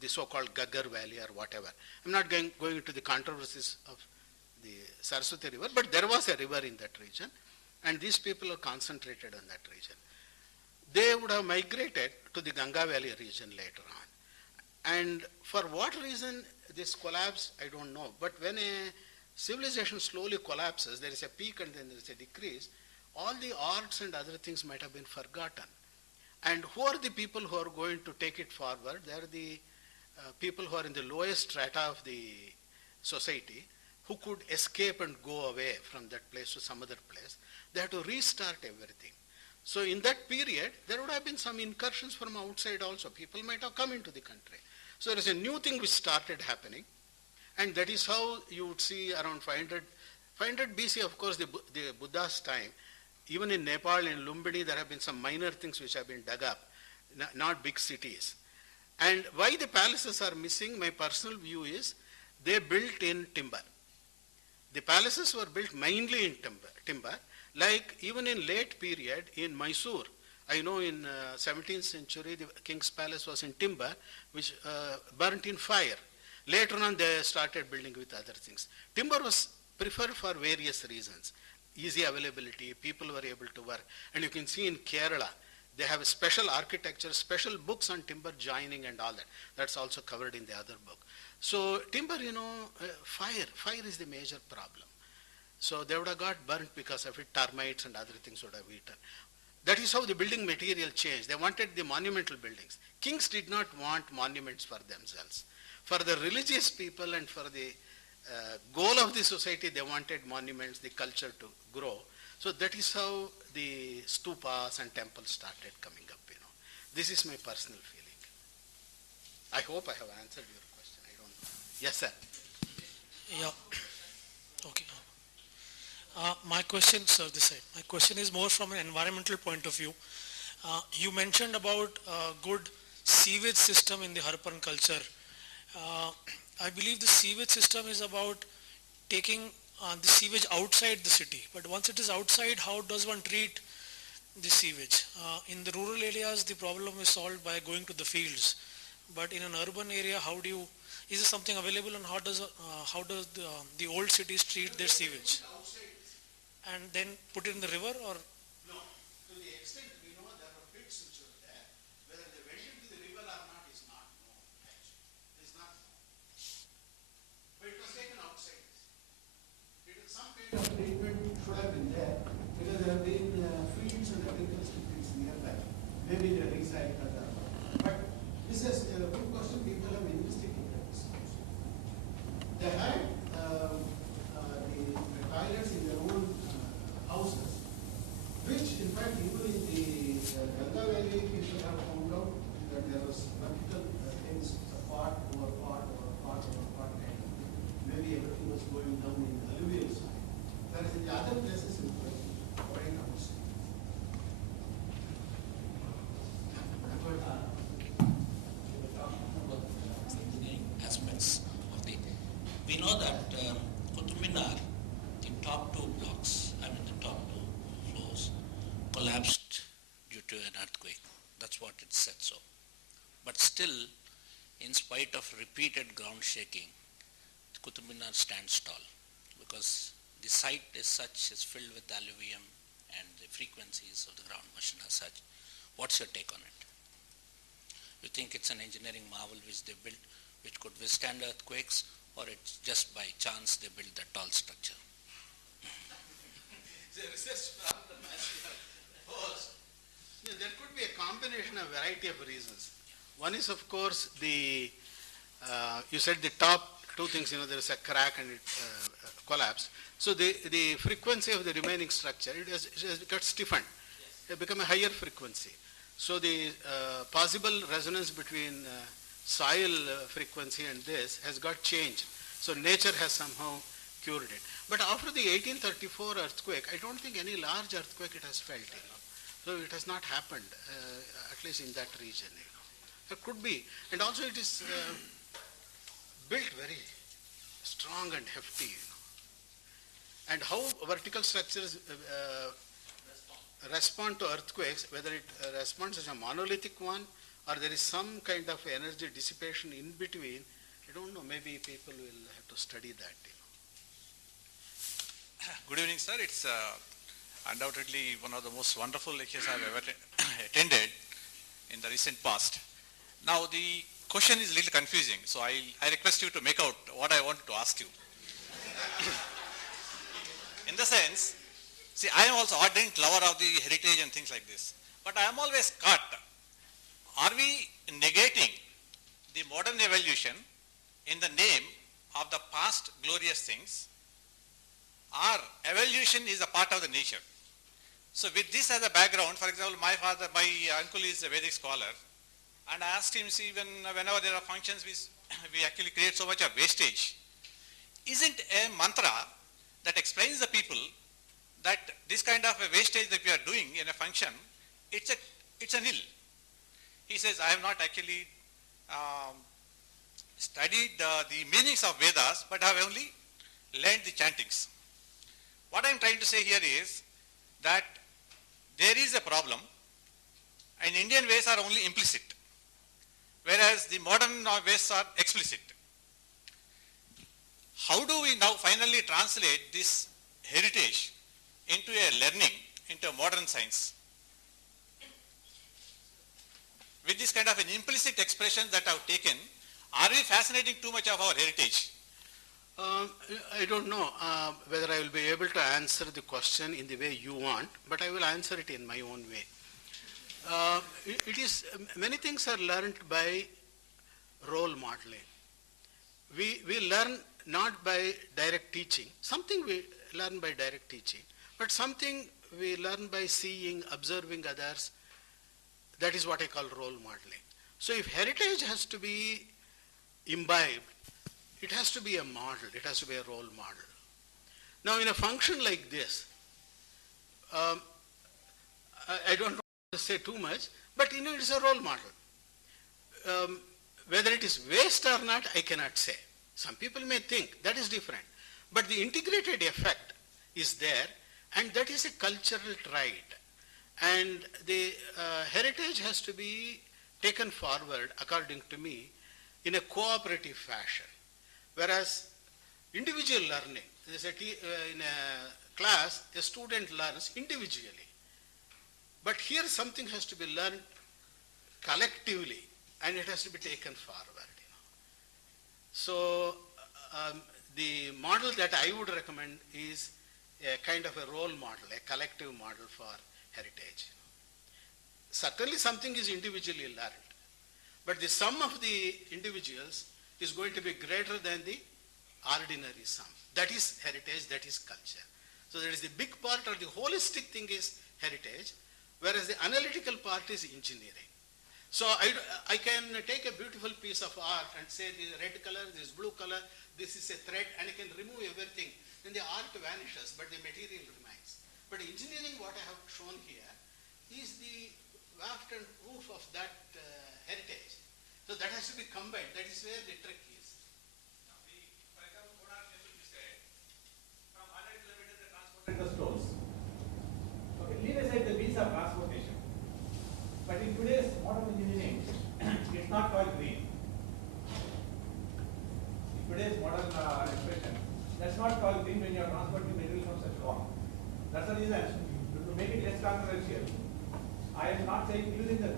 the so-called Gaggar Valley or whatever. I'm not going into the controversies of the Saraswati River, but there was a river in that region, and these people are concentrated on that region. They would have migrated to the Ganga Valley region later on. And for what reason this collapse, I don't know. But when a civilization slowly collapses, there is a peak and then there is a decrease, all the arts and other things might have been forgotten. And who are the people who are going to take it forward? They are the people who are in the lowest strata of the society, who could escape and go away from that place to some other place. They have to restart everything. So in that period, there would have been some incursions from outside also. People might have come into the country. So there is a new thing which started happening. And that is how you would see around 500 BC, of course, the Buddha's time. Even in Nepal, in Lumbini, there have been some minor things which have been dug up, not big cities. And why the palaces are missing, my personal view is, they built in timber. The palaces were built mainly in timber. Like even in late period in Mysore, I know in 17th century the king's palace was in timber, which burnt in fire. Later on they started building with other things. Timber was preferred for various reasons. Easy availability, people were able to work. And you can see in Kerala, they have a special architecture, special books on timber joining and all that. That's also covered in the other book. So timber, fire is the major problem. So they would have got burnt because of it, termites and other things would have eaten. That is how the building material changed. They wanted the monumental buildings. Kings did not want monuments for themselves. For the religious people and for the goal of the society, they wanted monuments, the culture to grow. So that is how the stupas and temples started coming up. This is my personal feeling. I hope I have answered your question. I don't know. Yes, sir. Yeah. Okay. My question, sir, this side. My question is more from an environmental point of view. You mentioned about good sewage system in the Harappan culture. I believe the sewage system is about taking the sewage outside the city. But once it is outside, how does one treat the sewage? In the rural areas, the problem is solved by going to the fields. But in an urban area, is there something available, and how does the old cities treat their sewage? And then put it in the river, or? No. To the extent we know there were pits which were there. Whether they went into the river or not is not known, actually. It is not maybe they reside further. But this is a good question people have investigated this also. They had the toilets in their own houses, which in fact even in the Ganga Valley people have found out that there was vertical things, part over part over part over part, and maybe everything was going down in the alluvial side. Whereas in the other places it was going upstream. Engineering aspects of the. We know that Qutub Minar, the top two blocks, I mean the top two floors, collapsed due to an earthquake. That's what it said so. But still, in spite of repeated ground shaking, Qutub Minar stands tall because the site is such, is filled with alluvium and the frequencies of the ground motion are such. What's your take on it? You think it's an engineering marvel which they built, which could withstand earthquakes, or it's just by chance they built that tall structure? The research problem, as you have posed, there could be a combination of variety of reasons. One is, of course, the you said the top two things. There is a crack and it collapsed. So the frequency of the remaining structure it has got stiffened. It become a higher frequency. So the possible resonance between soil frequency and this has got changed. So nature has somehow cured it. But after the 1834 earthquake, I don't think any large earthquake it has felt. So it has not happened, at least in that region. It could be. And also it is built very strong and hefty. And how vertical structures respond to earthquakes, whether it responds as a monolithic one or there is some kind of energy dissipation in between, I don't know, maybe people will have to study that. Good evening, sir. It's undoubtedly one of the most wonderful lectures I've ever attended in the recent past. Now, the question is a little confusing, so I request you to make out what I wanted to ask you. In the sense, see, I am also ardent lover of the heritage and things like this, but I am always caught. Are we negating the modern evolution in the name of the past glorious things? Or evolution is a part of the nature? So with this as a background, for example, my uncle is a Vedic scholar, and I asked him, see, whenever there are functions, we actually create so much of wastage. Isn't a mantra that explains the people that this kind of a wastage that we are doing in a function, it's an ill? He says, I have not actually studied the meanings of Vedas, but I have only learned the chantings. What I am trying to say here is that there is a problem, and Indian ways are only implicit, whereas the modern ways are explicit. How do we now finally translate this heritage into a learning, into a modern science? With this kind of an implicit expression that I have taken, are we fascinating too much of our heritage? I don't know whether I will be able to answer the question in the way you want, but I will answer it in my own way. It is, many things are learned by role modeling. We learn not by direct teaching. Something we learn by direct teaching, but something we learn by seeing, observing others. That is what I call role modeling. So if heritage has to be imbibed, it has to be a model, it has to be a role model. Now in a function like this, I don't want to say too much, but it's a role model. Whether it is waste or not, I cannot say. Some people may think that is different. But the integrated effect is there, and that is a cultural trait. And the heritage has to be taken forward, according to me, in a cooperative fashion. Whereas individual learning, in a class, a student learns individually. But here something has to be learned collectively, and it has to be taken forward. So the model that I would recommend is a kind of a role model, a collective model for heritage. certainly something is individually learned, but the sum of the individuals is going to be greater than the ordinary sum. That is heritage, that is culture. So there is the big part or the holistic thing is heritage, whereas the analytical part is engineering. So I can take a beautiful piece of art and say this red color, this blue color, this is a thread, and I can remove everything. Then the art vanishes, but the material remains. But engineering, what I have shown here, is the waft and woof of that heritage. So that has to be combined. That is where the trick is. For example, Kodak used to say, from 100 kilometers they transported the stones. Okay, leave aside the means of transportation. But in today's modern engineering, it's not called green. In today's modern expression, that's not called green when you are transporting material from such long. That's the reason, to make it less controversial, I am not saying using the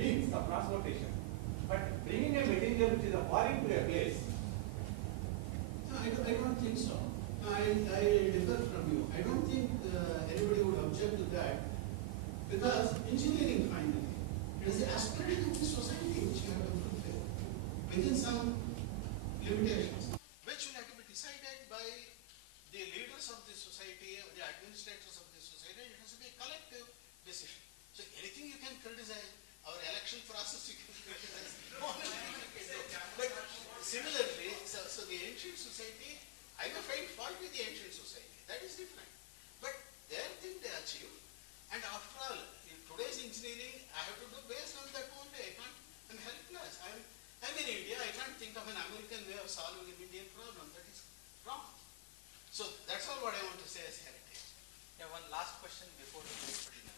means of transportation, but bringing a material which is foreign to a place. No, I don't think so. I differ from you. I don't think anybody would object to that, because engineering finally, it is the aspiration of the society which you have to fulfill within some limitations, which will have to be decided by the leaders of the society, the administrators of the society. It has to be a collective decision. So anything you can criticize, our election process you can criticize. But similarly, so the ancient society, I may find fault with the ancient society. That is different. But their thing they achieve, and after all, in today's engineering, I have to do based on that only. I'm helpless. I'm in India. I can't think of an American way of solving an Indian problem. That is wrong. So that's all what I want to say as heritage. Yeah, one last question before we go for dinner.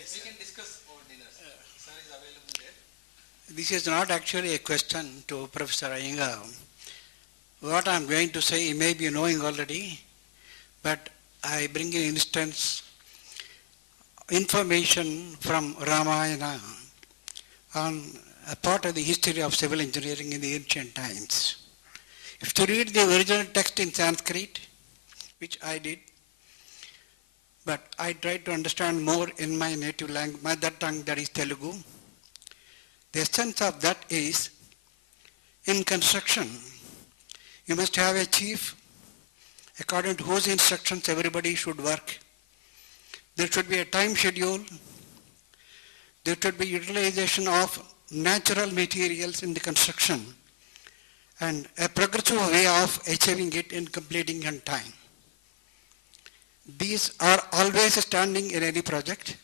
Yes, We sir. can discuss over dinner. Sir is available there. This is not actually a question to Professor Iyengar. What I am going to say you may be knowing already, but I bring in instance information from Ramayana on a part of the history of civil engineering in the ancient times. If you read the original text in Sanskrit, which I did, but I tried to understand more in my native language, mother tongue, that is Telugu. The essence of that is, in construction, you must have a chief according to whose instructions everybody should work. There should be a time schedule. There should be utilization of natural materials in the construction and a progressive way of achieving it in completing in time. These are always standing in any project,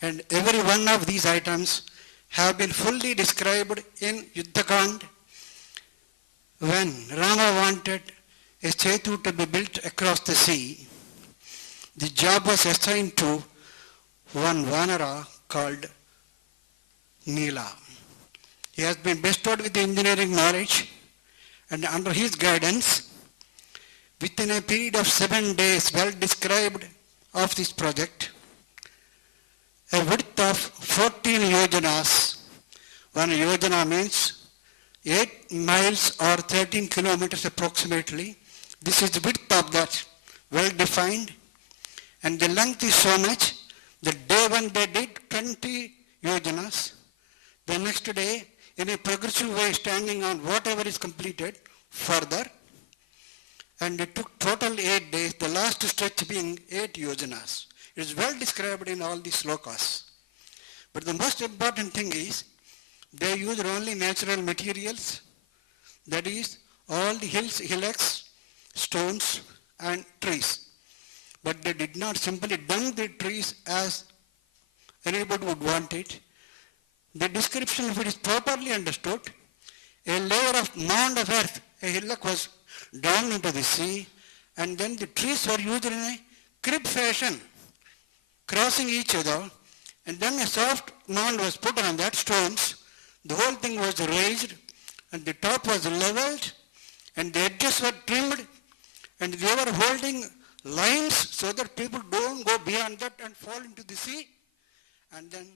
and every one of these items have been fully described in Yuddhakand when Rama wanted a setu to be built across the sea. The job was assigned to one Vanara called Neela. He has been bestowed with engineering knowledge, and under his guidance, within a period of 7 days, well described of this project, a width of 14 yojanas. One yojana means 8 miles or 13 kilometers approximately. This is the width of that, well defined. And the length is so much that day one they did 20 yojanas. The next day, in a progressive way, standing on whatever is completed further. And it took total 8 days, the last stretch being 8 yojanas. It is well described in all these slokas. But the most important thing is, they used only natural materials, that is, all the hills, hillocks, stones, and trees. But they did not simply dung the trees as anybody would want it. The description, if it is properly understood, a layer of mound of earth, a hillock was down into the sea, and then the trees were used in a crib fashion, crossing each other, and then a soft mound was put on that, stones. The whole thing was raised, and the top was leveled, and the edges were trimmed, and they were holding lines so that people don't go beyond that and fall into the sea. And then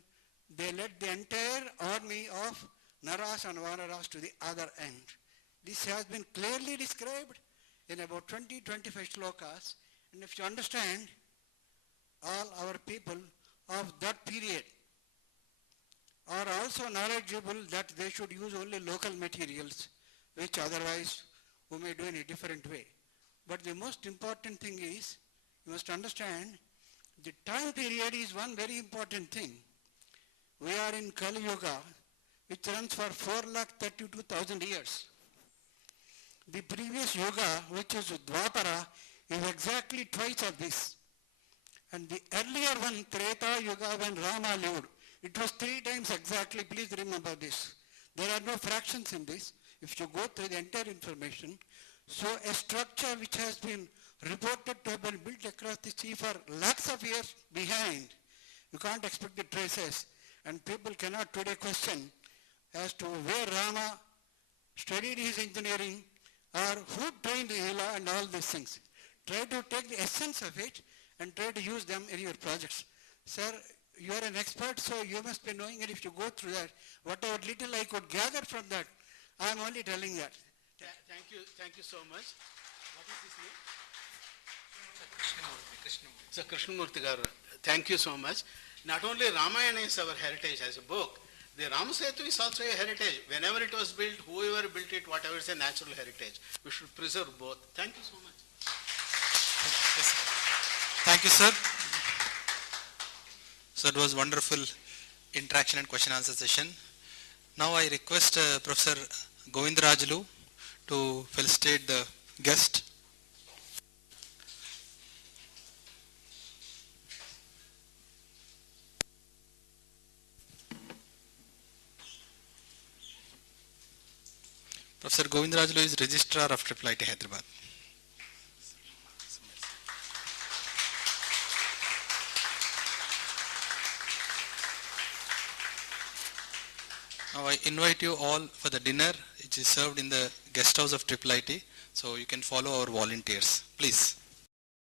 they led the entire army of Naras and Vanaras to the other end. This has been clearly described in about 20-25 slokas, and if you understand, all our people of that period are also knowledgeable that they should use only local materials, which otherwise we may do in a different way. But the most important thing is, you must understand, the time period is one very important thing. We are in Kali Yuga, which runs for 4,32,000 years. The previous Yuga, which is Dwapara, is exactly twice of this. And the earlier one, Treta Yuga, when Rama lived, it was 3 times exactly. Please remember this. There are no fractions in this. If you go through the entire information, so a structure which has been reported to have been built across the sea for lakhs of years behind, you can't expect the traces. And people cannot today question as to where Rama studied his engineering or who trained Hila and all these things. Try to take the essence of it and try to use them in your projects. Sir, you are an expert, so you must be knowing it. If you go through that, whatever little I could gather from that, I am only telling that. Thank you so much. What is his name? So Krishnamurti Garu, thank you so much. Not only Ramayana is our heritage as a book, the Ramasetu is also a heritage. Whenever it was built, whoever built it, whatever is a natural heritage, we should preserve both. Thank you so much. Thank you, sir. So it was wonderful interaction and question answer session. Now I request Professor Govindarajulu to felicitate the guest. Professor Govindarajulu is Registrar of IIIT Hyderabad. Now I invite you all for the dinner which is served in the guest house of IIIT. So you can follow our volunteers. Please.